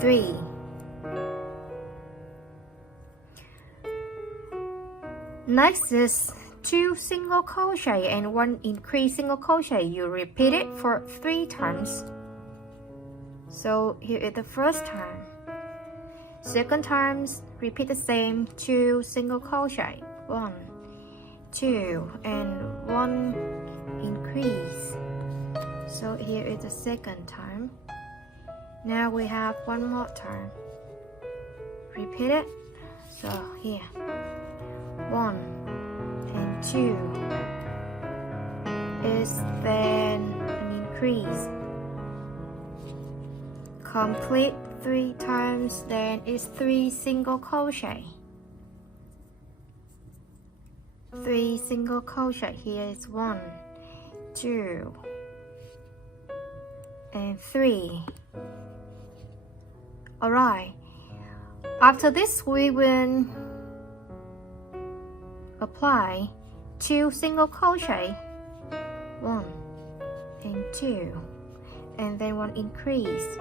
3. Next is 2 single crochet and 1 increase single crochet. You repeat it for 3 times. So here is the first time. Second time, repeat the same, 2 single crochet. 1, 2, and 1 increase. So here is the second time. Now we have one more time. Repeat it. So here, 1 and 2 is then an increase. Complete 3 times, then it's 3 single crochet. 3 single crochet. Here is 1, 2, and 3. Alright, after this we will apply 2 single crochet, 1 and 2, and then 1 increase.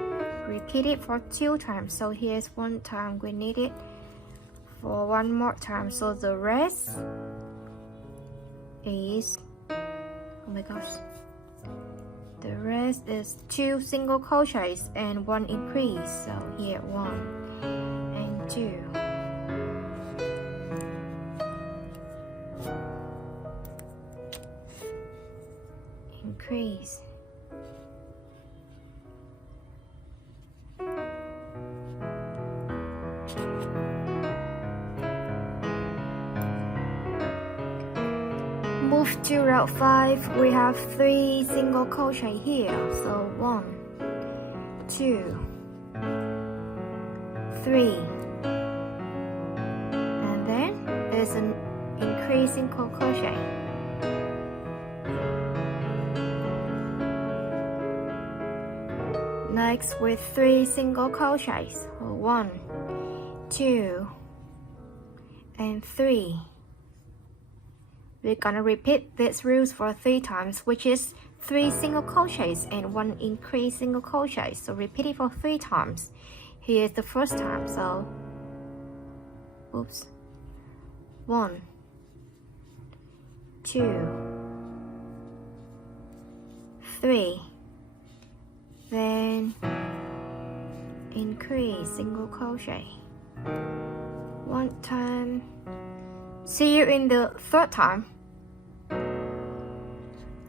Repeat it for 2 times. So here's 1 time. We need it for 1 more time. So the rest is, oh my gosh, the rest is 2 single crochets and 1 increase. So here 1 and 2. Increase. Move to round 5. We have 3 single crochet here. So 1, 2, 3, and then there's an increase single crochet. next with 3 single crochets. 1, 2, and 3. We're gonna repeat this rules for 3 times, which is 3 single crochets and 1 increase single crochet. So repeat it for 3 times. Here's the first time. So, oops. 1, 2, 3. Then increase single crochet. 1 time. See you in the 3rd time.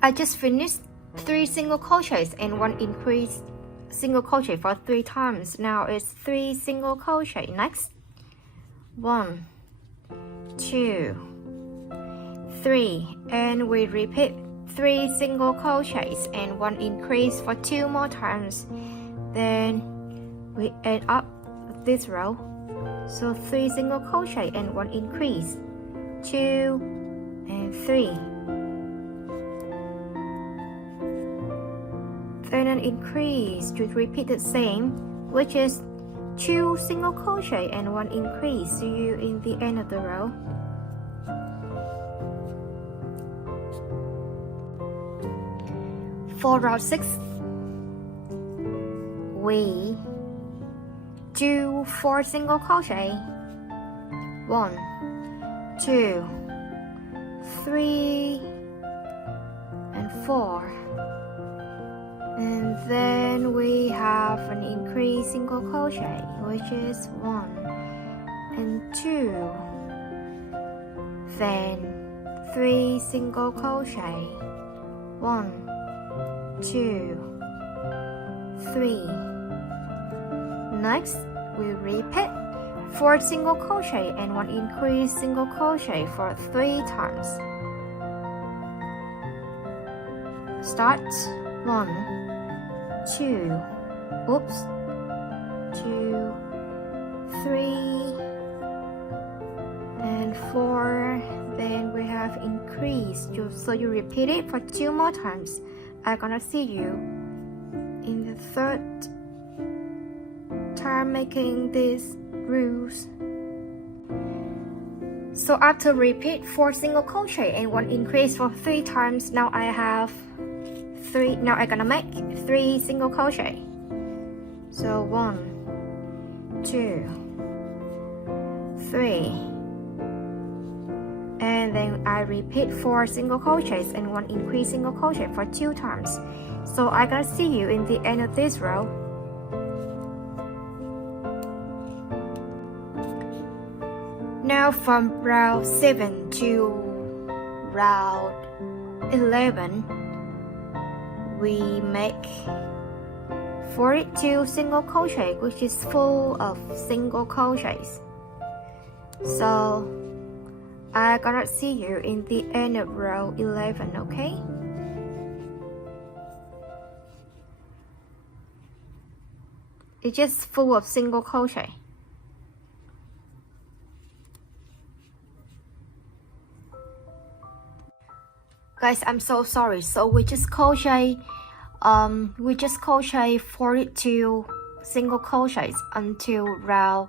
I just finished 3 single crochets and 1 increase single crochet for 3 times. Now it's 3 single crochet. Next, 1, 2, 3, and we repeat 3 single crochets and 1 increase for 2 more times. Then we end up this row. So 3 single crochet and 1 increase, 2 and 3. Then an increase to repeat the same, which is 2 single crochet and 1 increase. See you in the end of the row. For round 6, we do 4 single crochet. 1, 2, 3, and 4. And then we have an increase single crochet, which is 1 and 2. Then 3 single crochet. 1, 2, 3. Next, we repeat 4 single crochet and 1 increase single crochet for 3 times. Start. 1, 2, oops, 2, 3, and 4. Then we have increased. So you repeat it for 2 more times. I'm gonna see you in the 3rd time making these rules. So after repeat 4 single crochet and 1 increase for 3 times, now I have 3. Now I'm gonna make 3 single crochet. So 1, 2, 3, and then I repeat 4 single crochets and 1 increase single crochet for 2 times. So I'm gonna see you in the end of this row. Now from round 7 to round 11, we make 42 single crochet, which is full of single crochets. So I'm gonna see you in the end of row 11, okay? It's just full of single crochet. Guys, I'm so sorry. So we just crochet 42 single crochets until round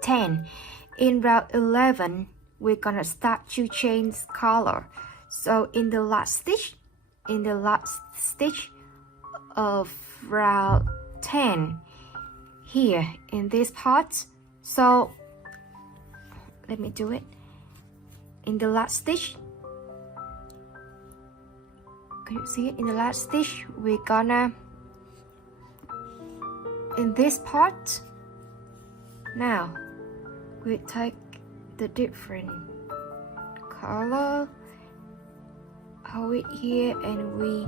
10. In round 11, we're gonna start to change color. So in the last stitch of round 10, here in this part, so let me do it. In the last stitch, can you see it? In the last stitch, we're gonna, in this part, now we take the different color, hold it here, and we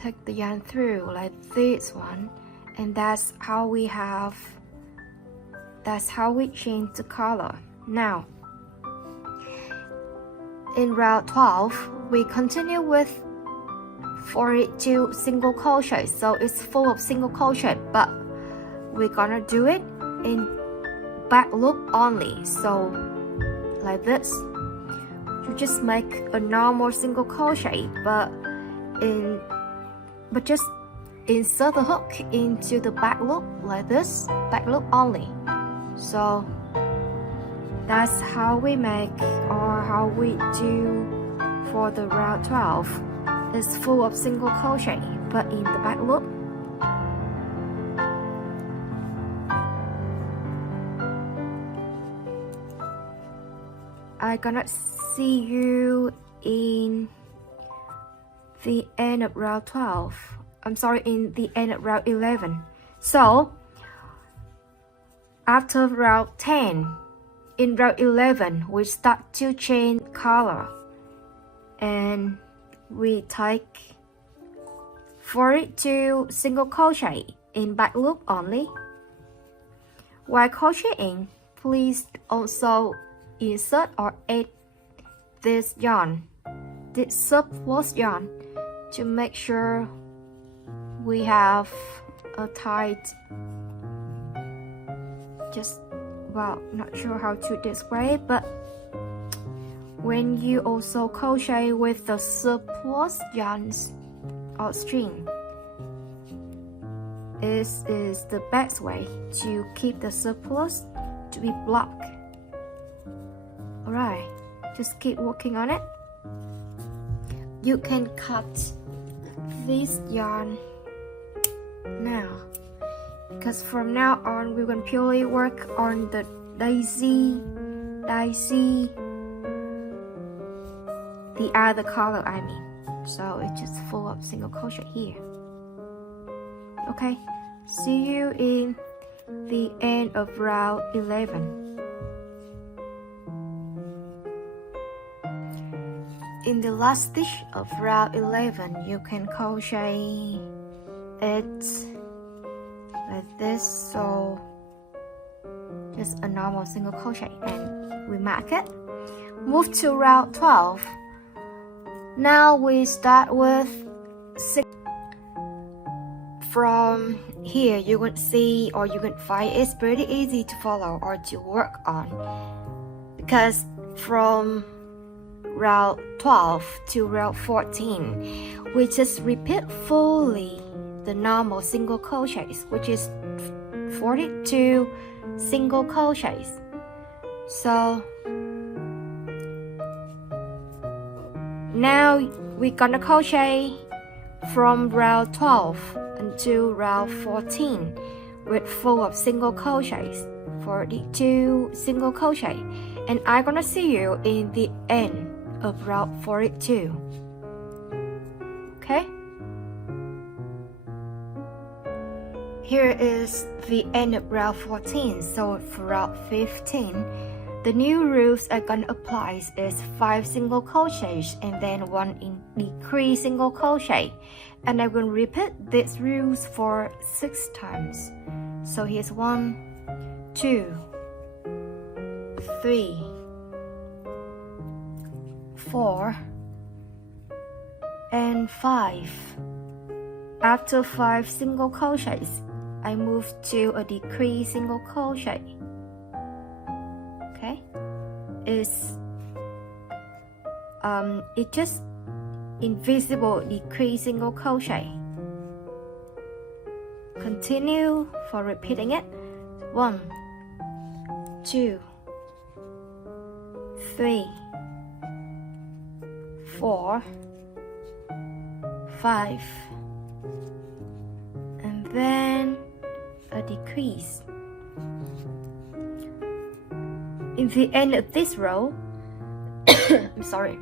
take the yarn through like this one, and that's how we change the color. Now in round 12, we continue with 42 single crochet. So it's full of single crochet, but we're gonna do it in back loop only. So like this, you just make a normal single crochet, but just insert the hook into the back loop like this, back loop only. So that's how we make, or how we do for the round 12. It's full of single crochet, but in the back loop. I'm gonna see you in the end of round 12. I'm sorry, in the end of round 11. So after round 10, in round 11, we start to change color, and we take 42 single crochet in back loop only. While crocheting, please also insert or add this yarn, this surplus yarn, to make sure we have a tight, just, well, not sure how to describe, but when you also crochet with the surplus yarns or string, this is the best way to keep the surplus to be blocked. Alright, just keep working on it. You can cut this yarn now, because from now on we will purely work on the daisy, the other color I mean. So it's just full of single crochet here. Okay, see you in the end of round 11. In the last stitch of round 11, you can crochet it like this, so just a normal single crochet, and we mark it. Move to round 12. Now we start with 6. From here you can see, or you can find, it's pretty easy to follow or to work on, because from round 12 to round 14 we just repeat fully the normal single crochets, which is 42 single crochets. So now we're gonna crochet from round 12 until round 14 with full of single crochets, 42 single crochet, and I'm gonna see you in the end of round 42. Okay, here is the end of round 14. So for round 15, the new rules I'm gonna apply is 5 single crochets and then 1 in decrease single crochet, and I will repeat these rules for 6 times. So here's 1, 2, 3, 4, and 5. After 5 single crochets, I move to a decrease single crochet. Okay, it's just invisible decrease single crochet. Continue for repeating it. 1, 2, 3, 4, 5, and then a decrease. In the end of this row, I'm sorry.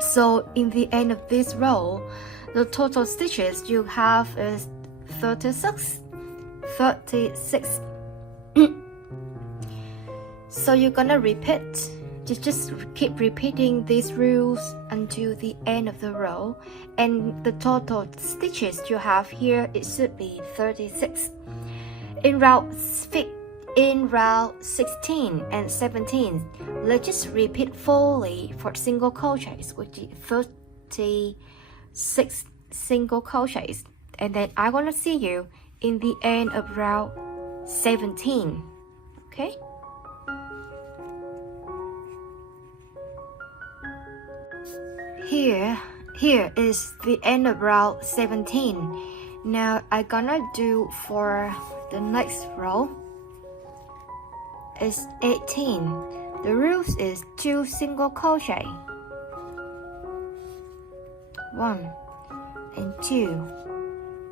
So in the end of this row, the total stitches you have is 36. So you're gonna repeat. Just keep repeating these rules until the end of the row, and the total stitches you have here, it should be 36. In round 16 and 17, let's just repeat fully for single crochets, which is 36 single crochets, and then I'm gonna see you in the end of round 17. Okay, here is the end of round 17, Now I'm gonna do for the next row is 18. The rules is 2 single crochet, 1 and 2.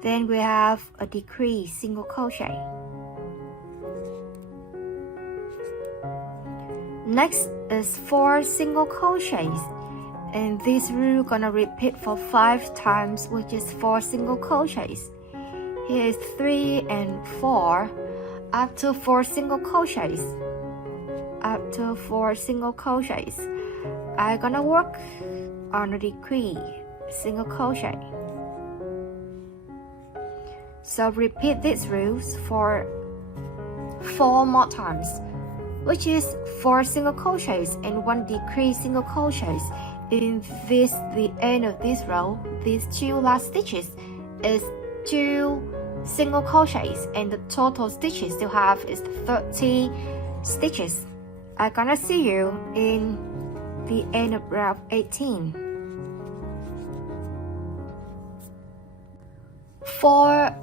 Then we have a decrease single crochet. Next is 4 single crochets, and this rule gonna repeat for 5 times, which is 4 single crochets. Here is 3 and 4. After 4 single crochets, after 4 single crochets, I'm gonna work on a decrease single crochet. So repeat these rules for 4 more times, which is 4 single crochets and 1 decrease single crochets. In this, the end of this row, these 2 last stitches is 2 single crochets, and the total stitches you have is 30 stitches. I'm gonna see you in the end of row 18. For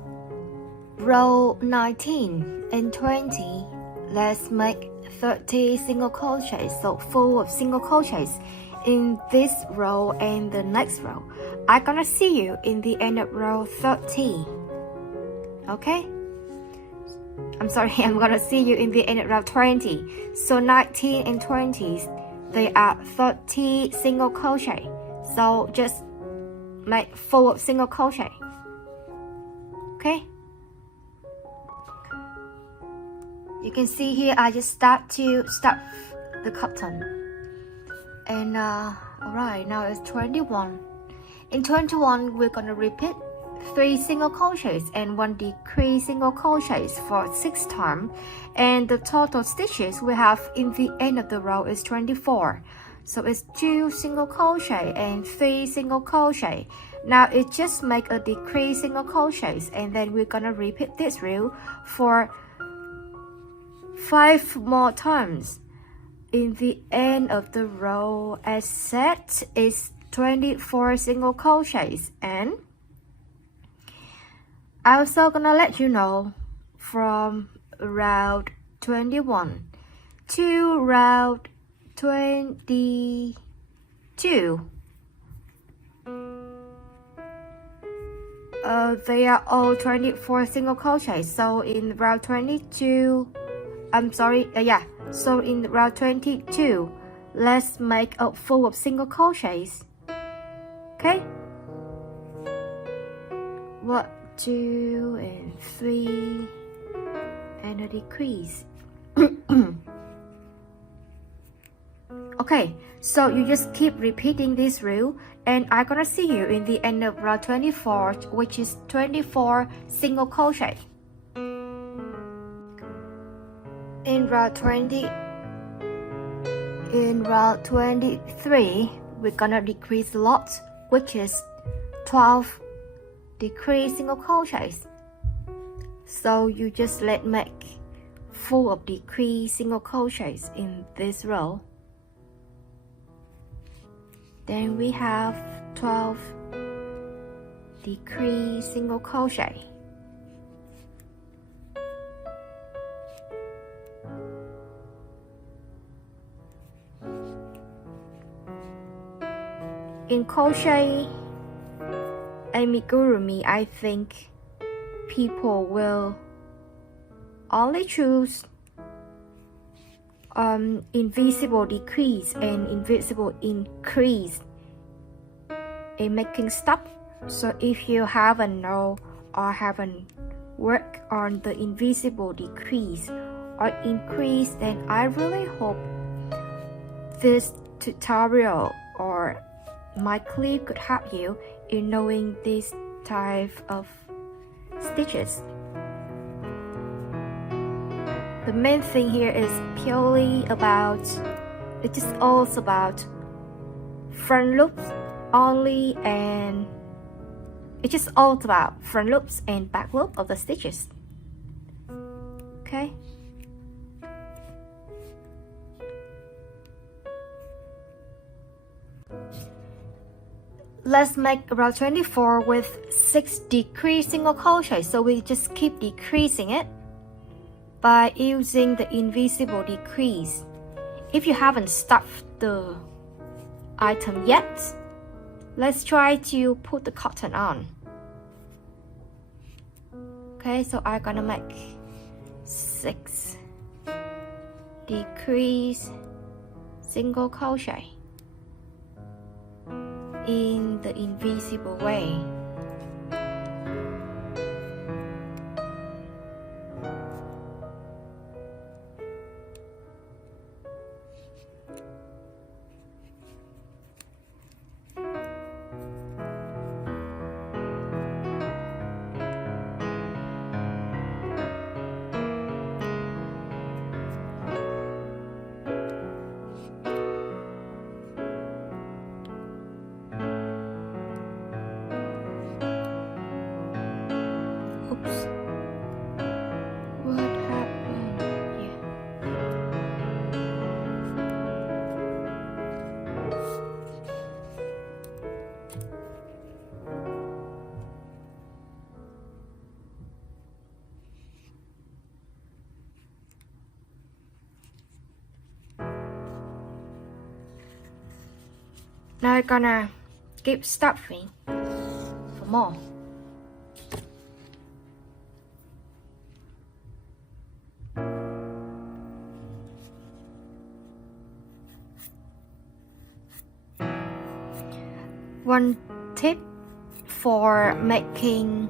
row 19 and 20, let's make 30 single crochets, so full of single crochets in this row and the next row. I'm gonna see you in the end of row 30. Okay? I'm sorry, I'm gonna see you in the end of row 20. So 19 and 20, they are 30 single crochet. So just make full of single crochet. Okay? You can see here I just start the cotton. And alright, now it's 21. In 21, we're gonna repeat 3 single crochets and 1 decrease single crochets for 6 times, and the total stitches we have in the end of the row is 24. So it's 2 single crochet and 3 single crochet. Now it just make a decrease single crochets, and then we're gonna repeat this rule for 5 more times. In the end of the row, as said, is 24 single crochets, and I'm also gonna let you know from round 21 to round 22. They are all 24 single crochets. So in round 22, so in round 22, let's make a full of single crochets. Okay? 1, 2 and 3 and a decrease. Okay, so you just keep repeating this rule, and I'm gonna see you in the end of round 24, which is 24 single crochet. In round 23, we're gonna decrease a lot, which is 12 decrease single crochets. So you just make full of decrease single crochets in this row. Then we have 12 decrease single crochet. In crochet Amigurumi, I think people will only choose invisible decrease and invisible increase in making stuff. So if you haven't know or haven't worked on the invisible decrease or increase, then I really hope this tutorial or my clip could help you in knowing this type of stitches. The main thing here is purely about, it is also about front loops only, and it's just all about front loops and back loop of the stitches. Okay. let's make around 24 with 6 decreased single crochet. So we just keep decreasing it by using the invisible decrease. If you haven't stuffed the item yet, let's try to put the cotton on. Okay, so I'm gonna make 6 decrease single crochet in the invisible way. Now I'm gonna keep stuffing for more. One tip for making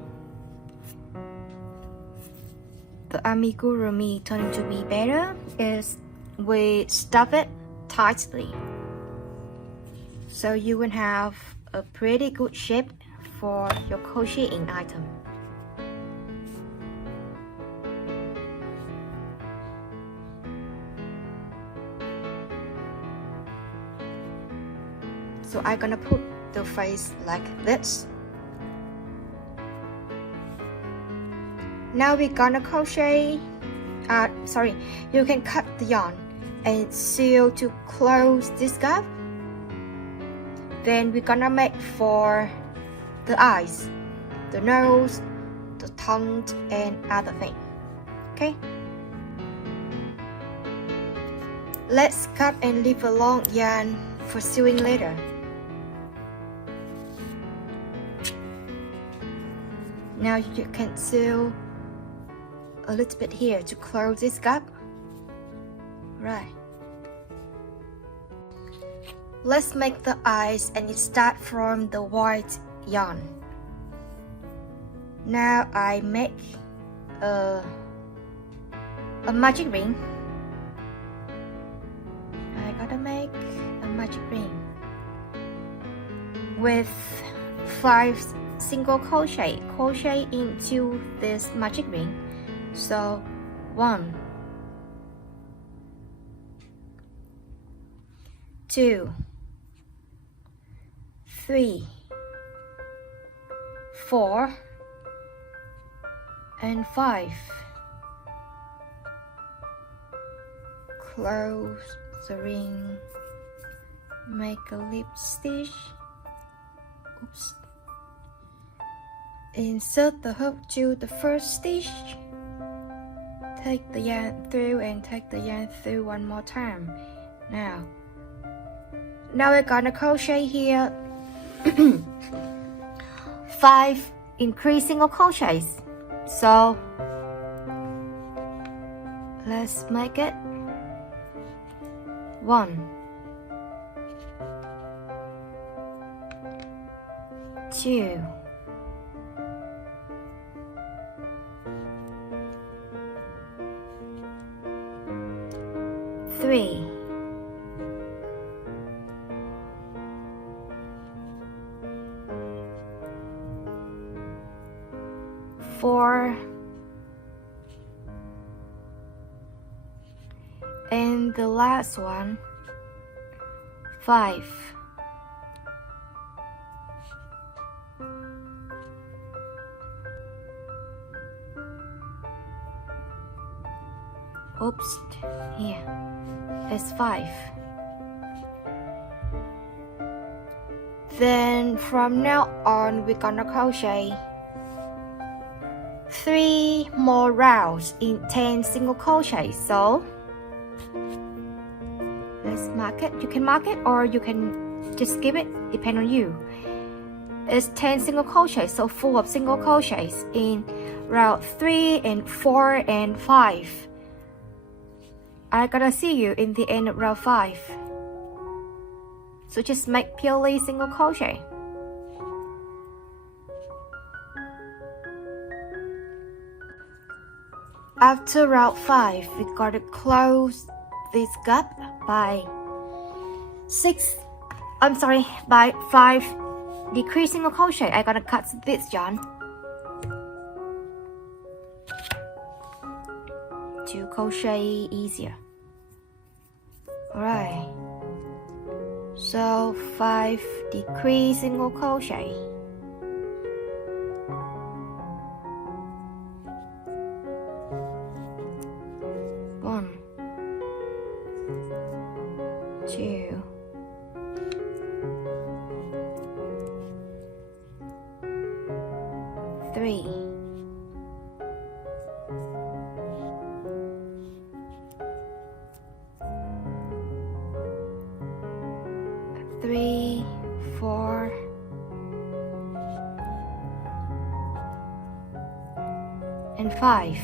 the amigurumi turning to be better is we stuff it tightly, so you will have a pretty good shape for your crocheting item. So I'm gonna put the face like this. Now we're gonna crochet, you can cut the yarn and sew to close this gap. Then we're gonna make for the eyes, the nose, the tongue, and other thing. Okay? Let's cut and leave a long yarn for sewing later. Now you can sew a little bit here to close this gap. Right. Let's make the eyes and start from the white yarn. Now I make a magic ring. I gotta make a magic ring with 5 single crochet into this magic ring. So 1, 2, 3, 4, and 5. Close the ring, make a lip stitch. Oops. Insert the hook to the first stitch. Take the yarn through and take the yarn through one more time. Now we're gonna crochet here 5 increased single crochets. So let's make it 1, 2, 3, 4, and the last one 5. Oops, here it's 5. Then from now on we're gonna crochet 3 more rounds in 10 single crochet. So let's mark it. You can mark it or you can just skip it, depend on you. It's 10 single crochet, so full of single crochets in round 3 and 4 and 5. I'm gonna see you in the end of round 5. So just make purely single crochet. After round 5, we gotta close this gap by 5 decrease single crochet. I'm gonna cut this yarn to crochet easier. Alright, so 5 decrease single crochet. One, 2, 3, 4, and 5.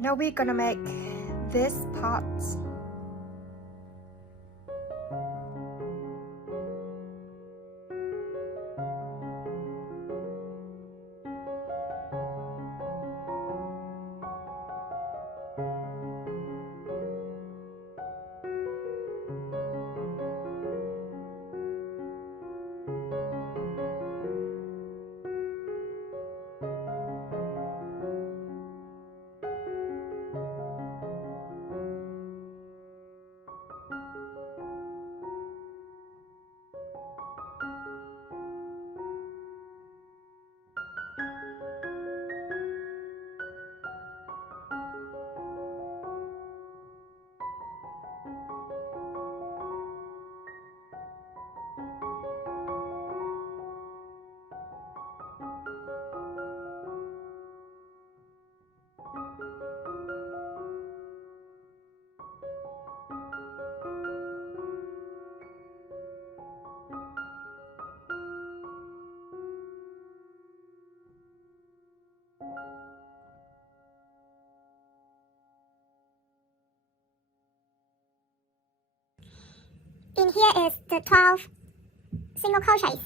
Now we're gonna make this part. In here is the 12 single crochets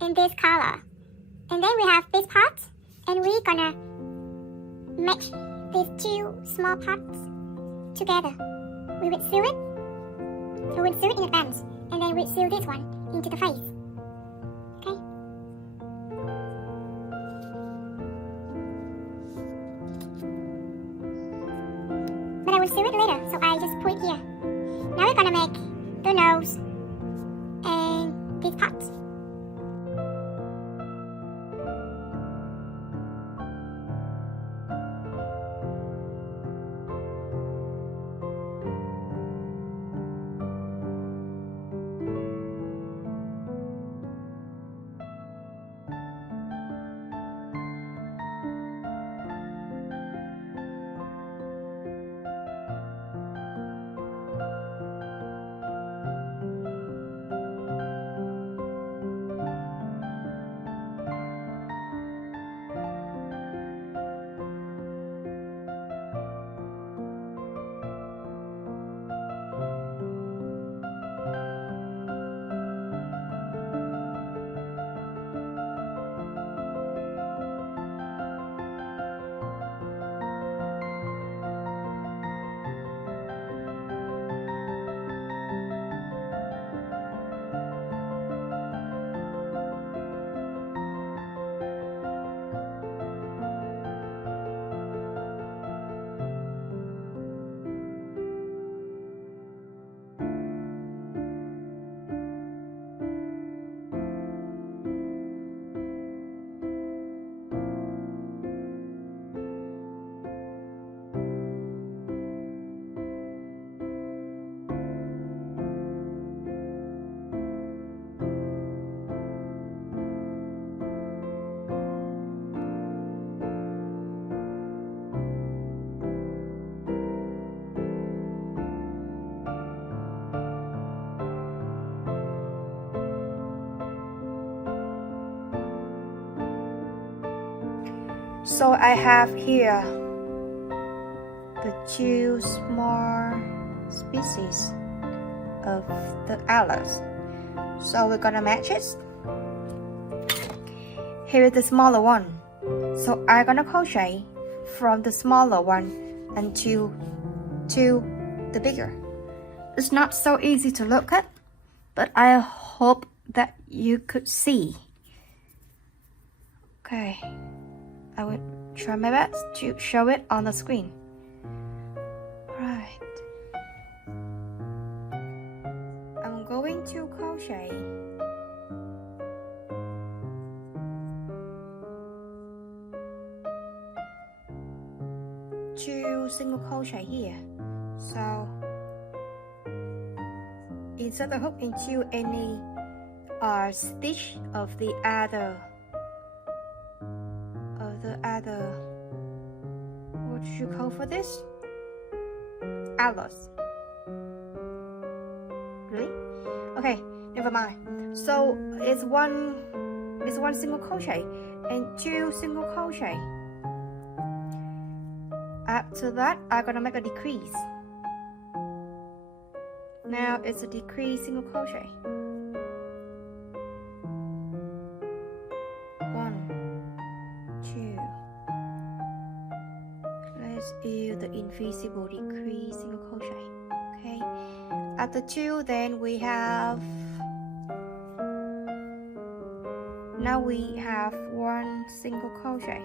in this color. And then we have this part, and we're gonna match these 2 small parts together. We will sew it. So we'll sew it in advance, and then we'll sew this one into the face. Okay? But I will sew it later, so I just put it here. Now we're gonna make the nose and these parts. So I have here the two small species of the allos. So we're gonna match it. Here is the smaller one. So I'm gonna crochet from the smaller one until to the bigger. It's not so easy to look at, but I hope that you could see. Okay, I will try my best to show it on the screen. Right. I'm going to crochet 2 single crochet here. So insert the hook into any stitch of the other what should you call for this? Allos. Really? Okay, never mind. So it's one single crochet and 2 single crochet. After that, I'm gonna make a decrease. Now it's a decrease single crochet. 1, 2. Let's do the invisible decrease single crochet. Okay. After 2, then we have. Now we have 1 single crochet.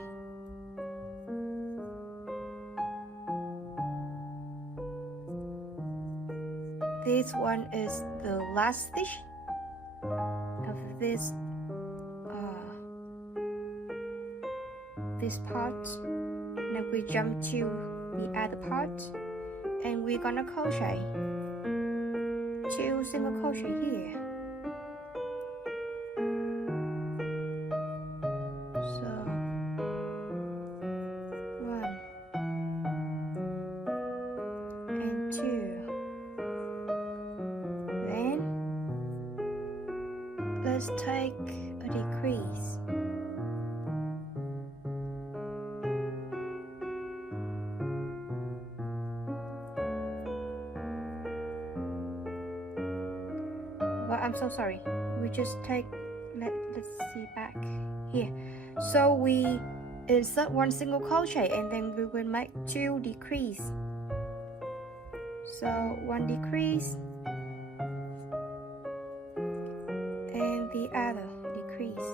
This one is the last stitch of this part. Now we jump to the other part, and we're gonna crochet 2 single crochet here. So 1 and 2. Let's take a decrease. Well, I'm so sorry. We just take, let's see back here. So we insert 1 single crochet and then we will make 2 decrease. So 1 decrease. And the other decrease.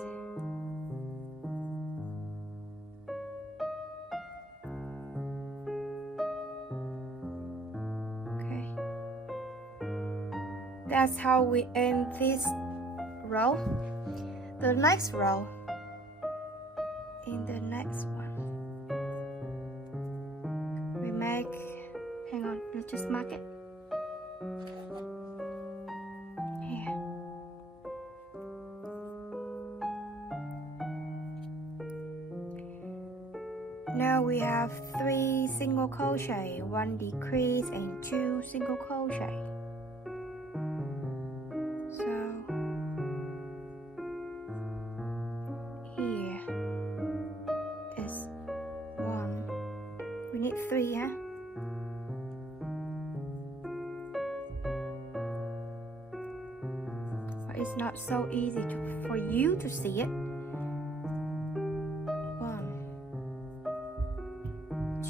Okay. That's how we end this row. The next row, in the next one, we make, hang on, let's just mark it. Now we have 3 single crochet, 1 decrease and 2 single crochet. So here is 1. We need 3, huh? But it's not so easy for you to see it.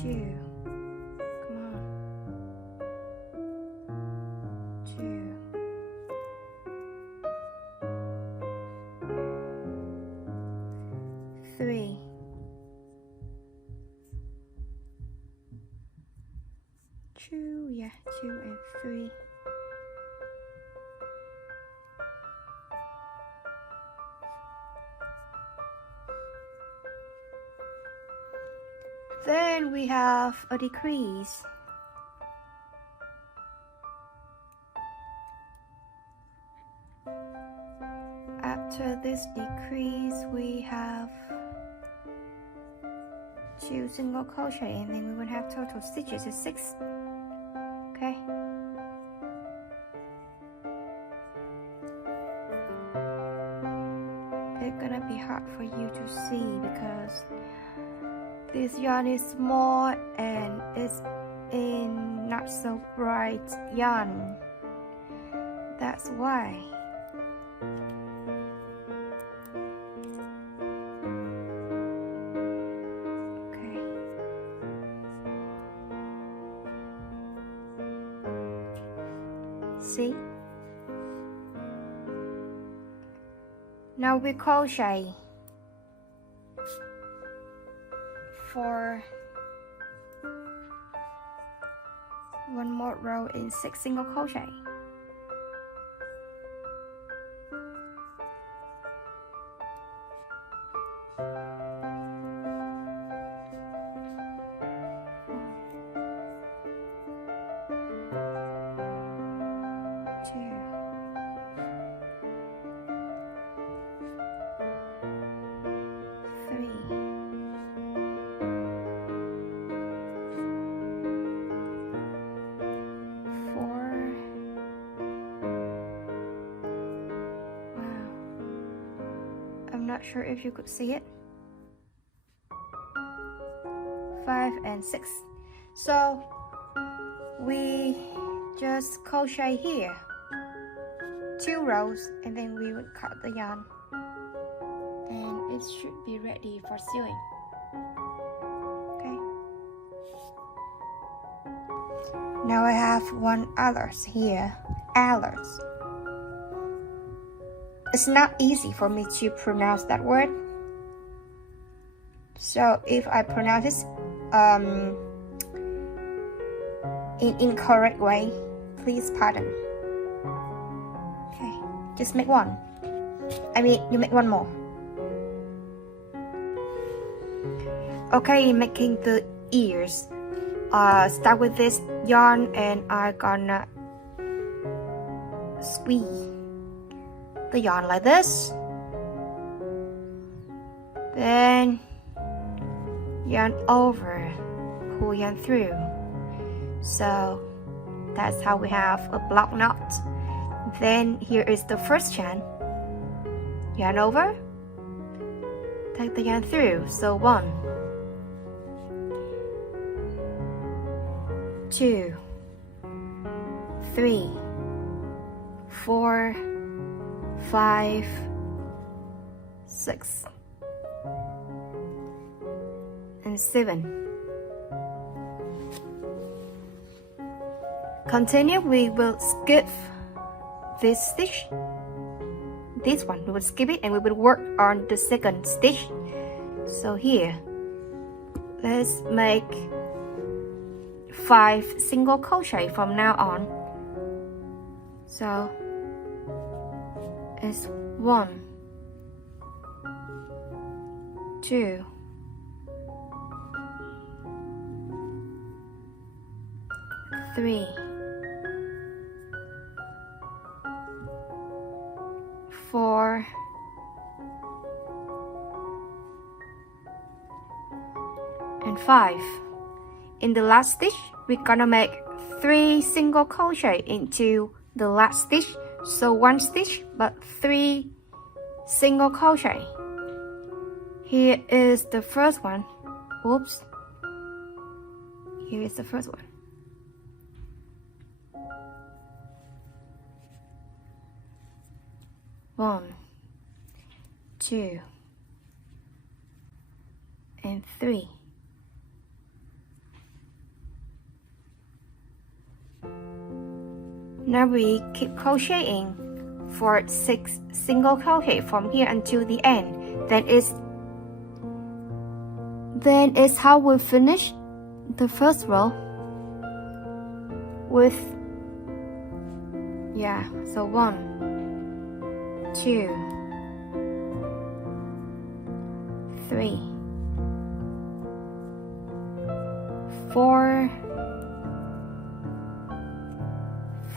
2, come on, 2, 3, 2, yeah, 2 and 3. Then we have a decrease. After this decrease, we have 2 single crochet, and then we will have total stitches is 6. Okay. It's gonna be hard for you to see because This yarn is small and it's in not so bright yarn. That's why. Okay. See? Now we crochet for one more row in 6 single crochet. I'm not sure if you could see it. 5 and 6. So we just crochet here 2 rows and then we would cut the yarn and it should be ready for sewing. Okay. Now I have one others here. Others. It's not easy for me to pronounce that word. So if I pronounce it in incorrect way, please pardon. Okay, just make one. I mean, you make one more. Okay, making the ears. Start with this yarn and I'm gonna squeeze the yarn like this, then yarn over, pull yarn through. So that's how we have a block knot. Then here is the first chain, yarn over, take the yarn through. So 1, 2, 3, 4, 5, 6, and 7. Continue, we will skip this stitch. This one, we will skip it and we will work on the second stitch. So here, let's make 5 single crochet from now on. So it's 1, 2, 3, 4, and 5. In the last stitch, we're gonna make 3 single crochet into the last stitch. So 1 stitch, but 3 single crochet. Here is the first one. Oops. Here is the first one. One, 2, and 3. Now we keep crocheting for 6 single crochet from here until the end. Then it's how we finish the first row with, so 1, 2, 3, 4,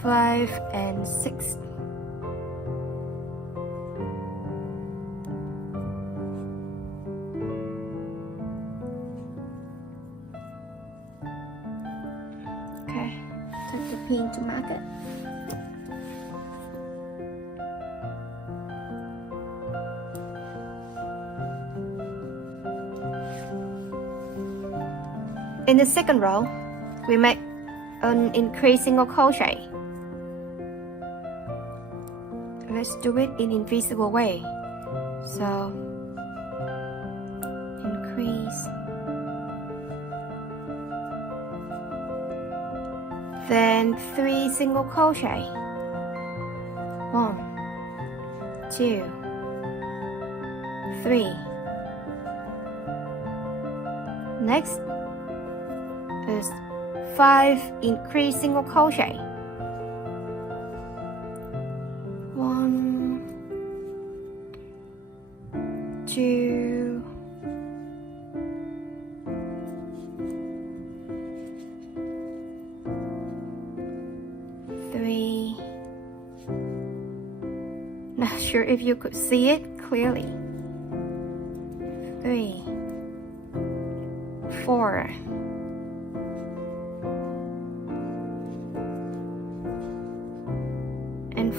5, and 6. Okay, take the pin to mark it. In the second row, we make an increased single crochet. Let's do it in invisible way. So increase, then 3 single crochet. 1, 2, 3. Next is 5 increased single crochet. 1, 2, 3. Not sure if you could see it clearly. 3, 4,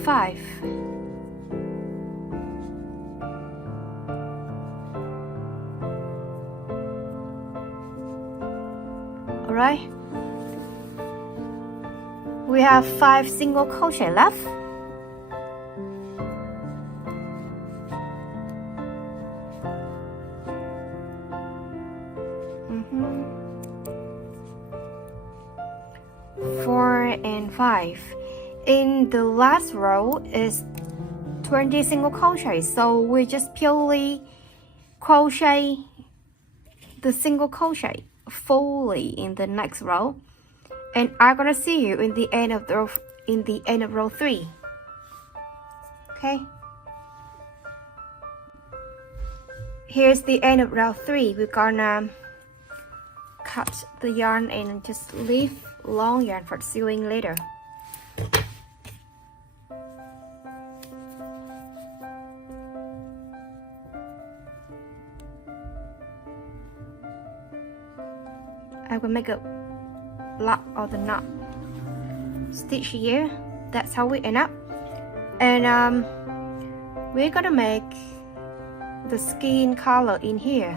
5. Alright, we have 5 single crochet left. Four and 5. In the last row is 20 single crochet, so we just purely crochet the single crochet fully in the next row, and I'm gonna see you in the end of row 3. Okay, here's the end of row 3. We're gonna cut the yarn and just leave long yarn for sewing later. I will make a lock of the knot stitch here. That's how we end up. And we're gonna make the skin color in here.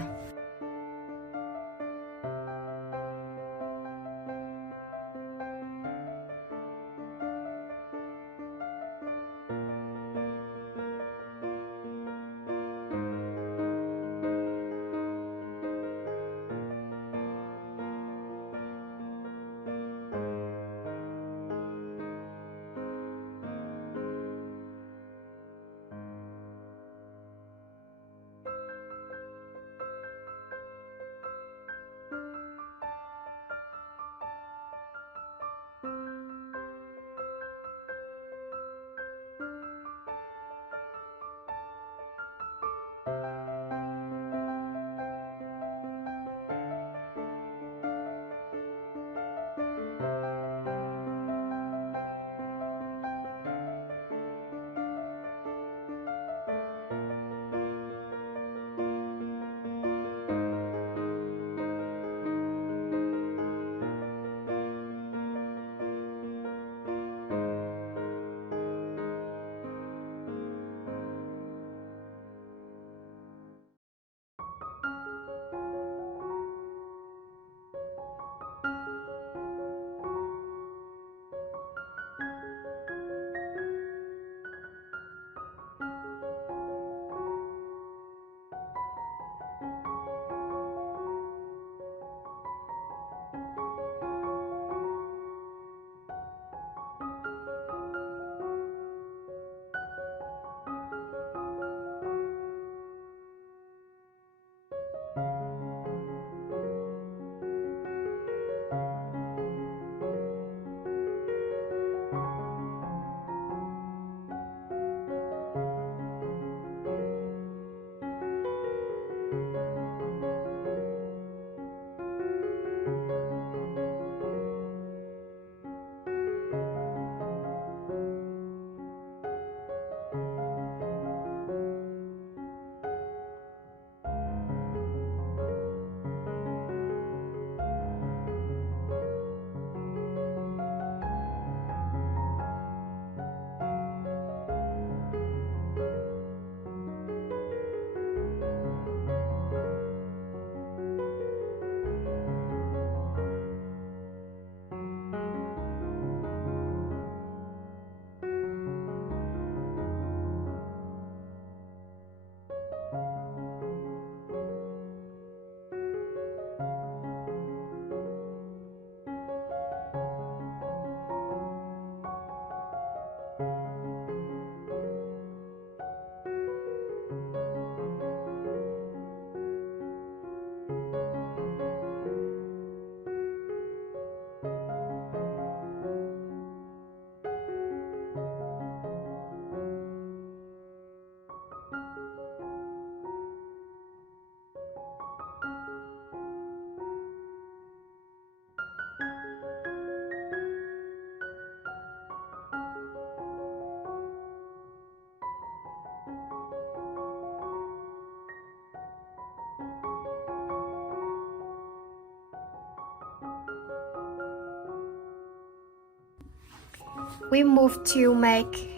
we move to make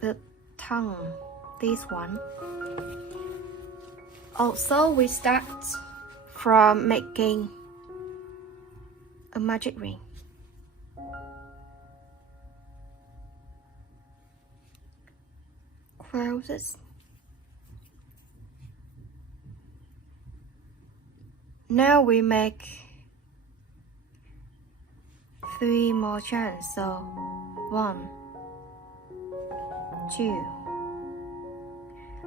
the tongue, this one. Also, we start from making a magic ring. Close it. Now we make 3 more chains, so 1, 2.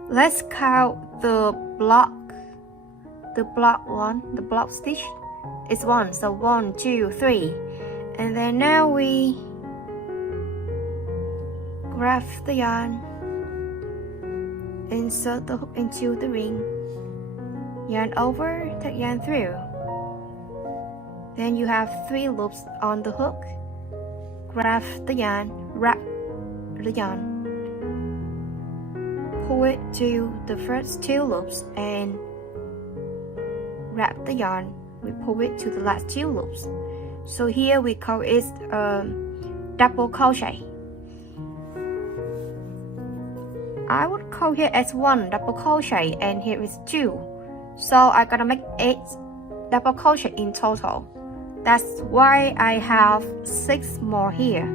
Let's count the block one, the block stitch is 1, so 1, 2, 3. And then now we grab the yarn, insert the hook into the ring, yarn over, take yarn through. Then you have 3 loops on the hook. Grab the yarn, wrap the yarn, pull it to the first 2 loops and wrap the yarn. We pull it to the last 2 loops. So here we call it double crochet. I would call here as 1 double crochet and here is 2. So I'm gonna make 8 double crochet in total. That's why I have 6 more here.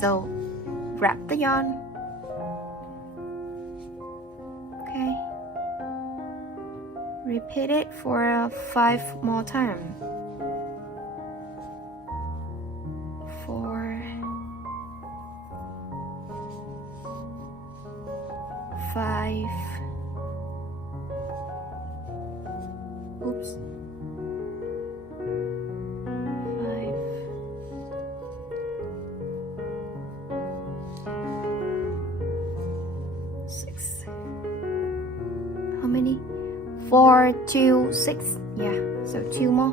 So wrap the yarn. Okay. Repeat it for 5 more times. 4, 5. Oops. 5. 6. How many? 4, 2, 6. Yeah, so 2 more.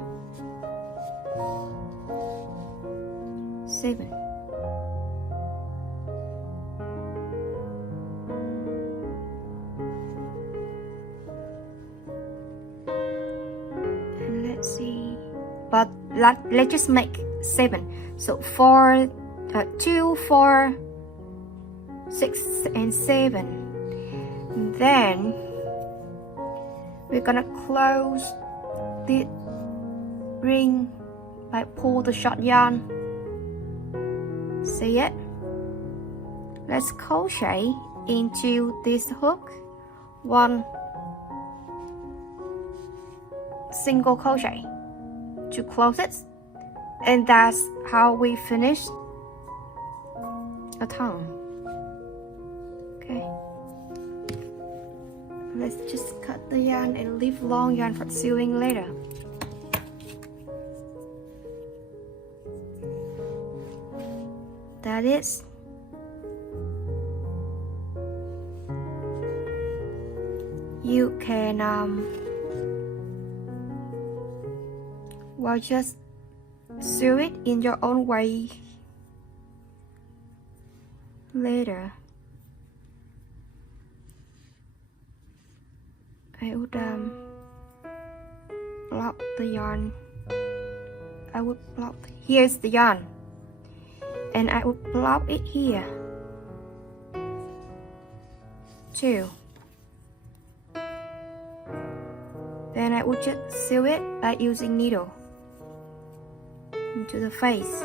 7. And let's see. But let's just make 7. So 4, 2, 4, 6, and 7. And then we're gonna close the ring by pull the short yarn. See it? Let's crochet into this hook 1 single crochet to close it, and that's how we finish a tongue. Okay, let's just cut the yarn and leave long yarn for sewing later. That is. You can well, just sew it in your own way later. I would block the yarn. I would block. Here's the yarn, and I would block it here too. Then I would just sew it by using needle into the face.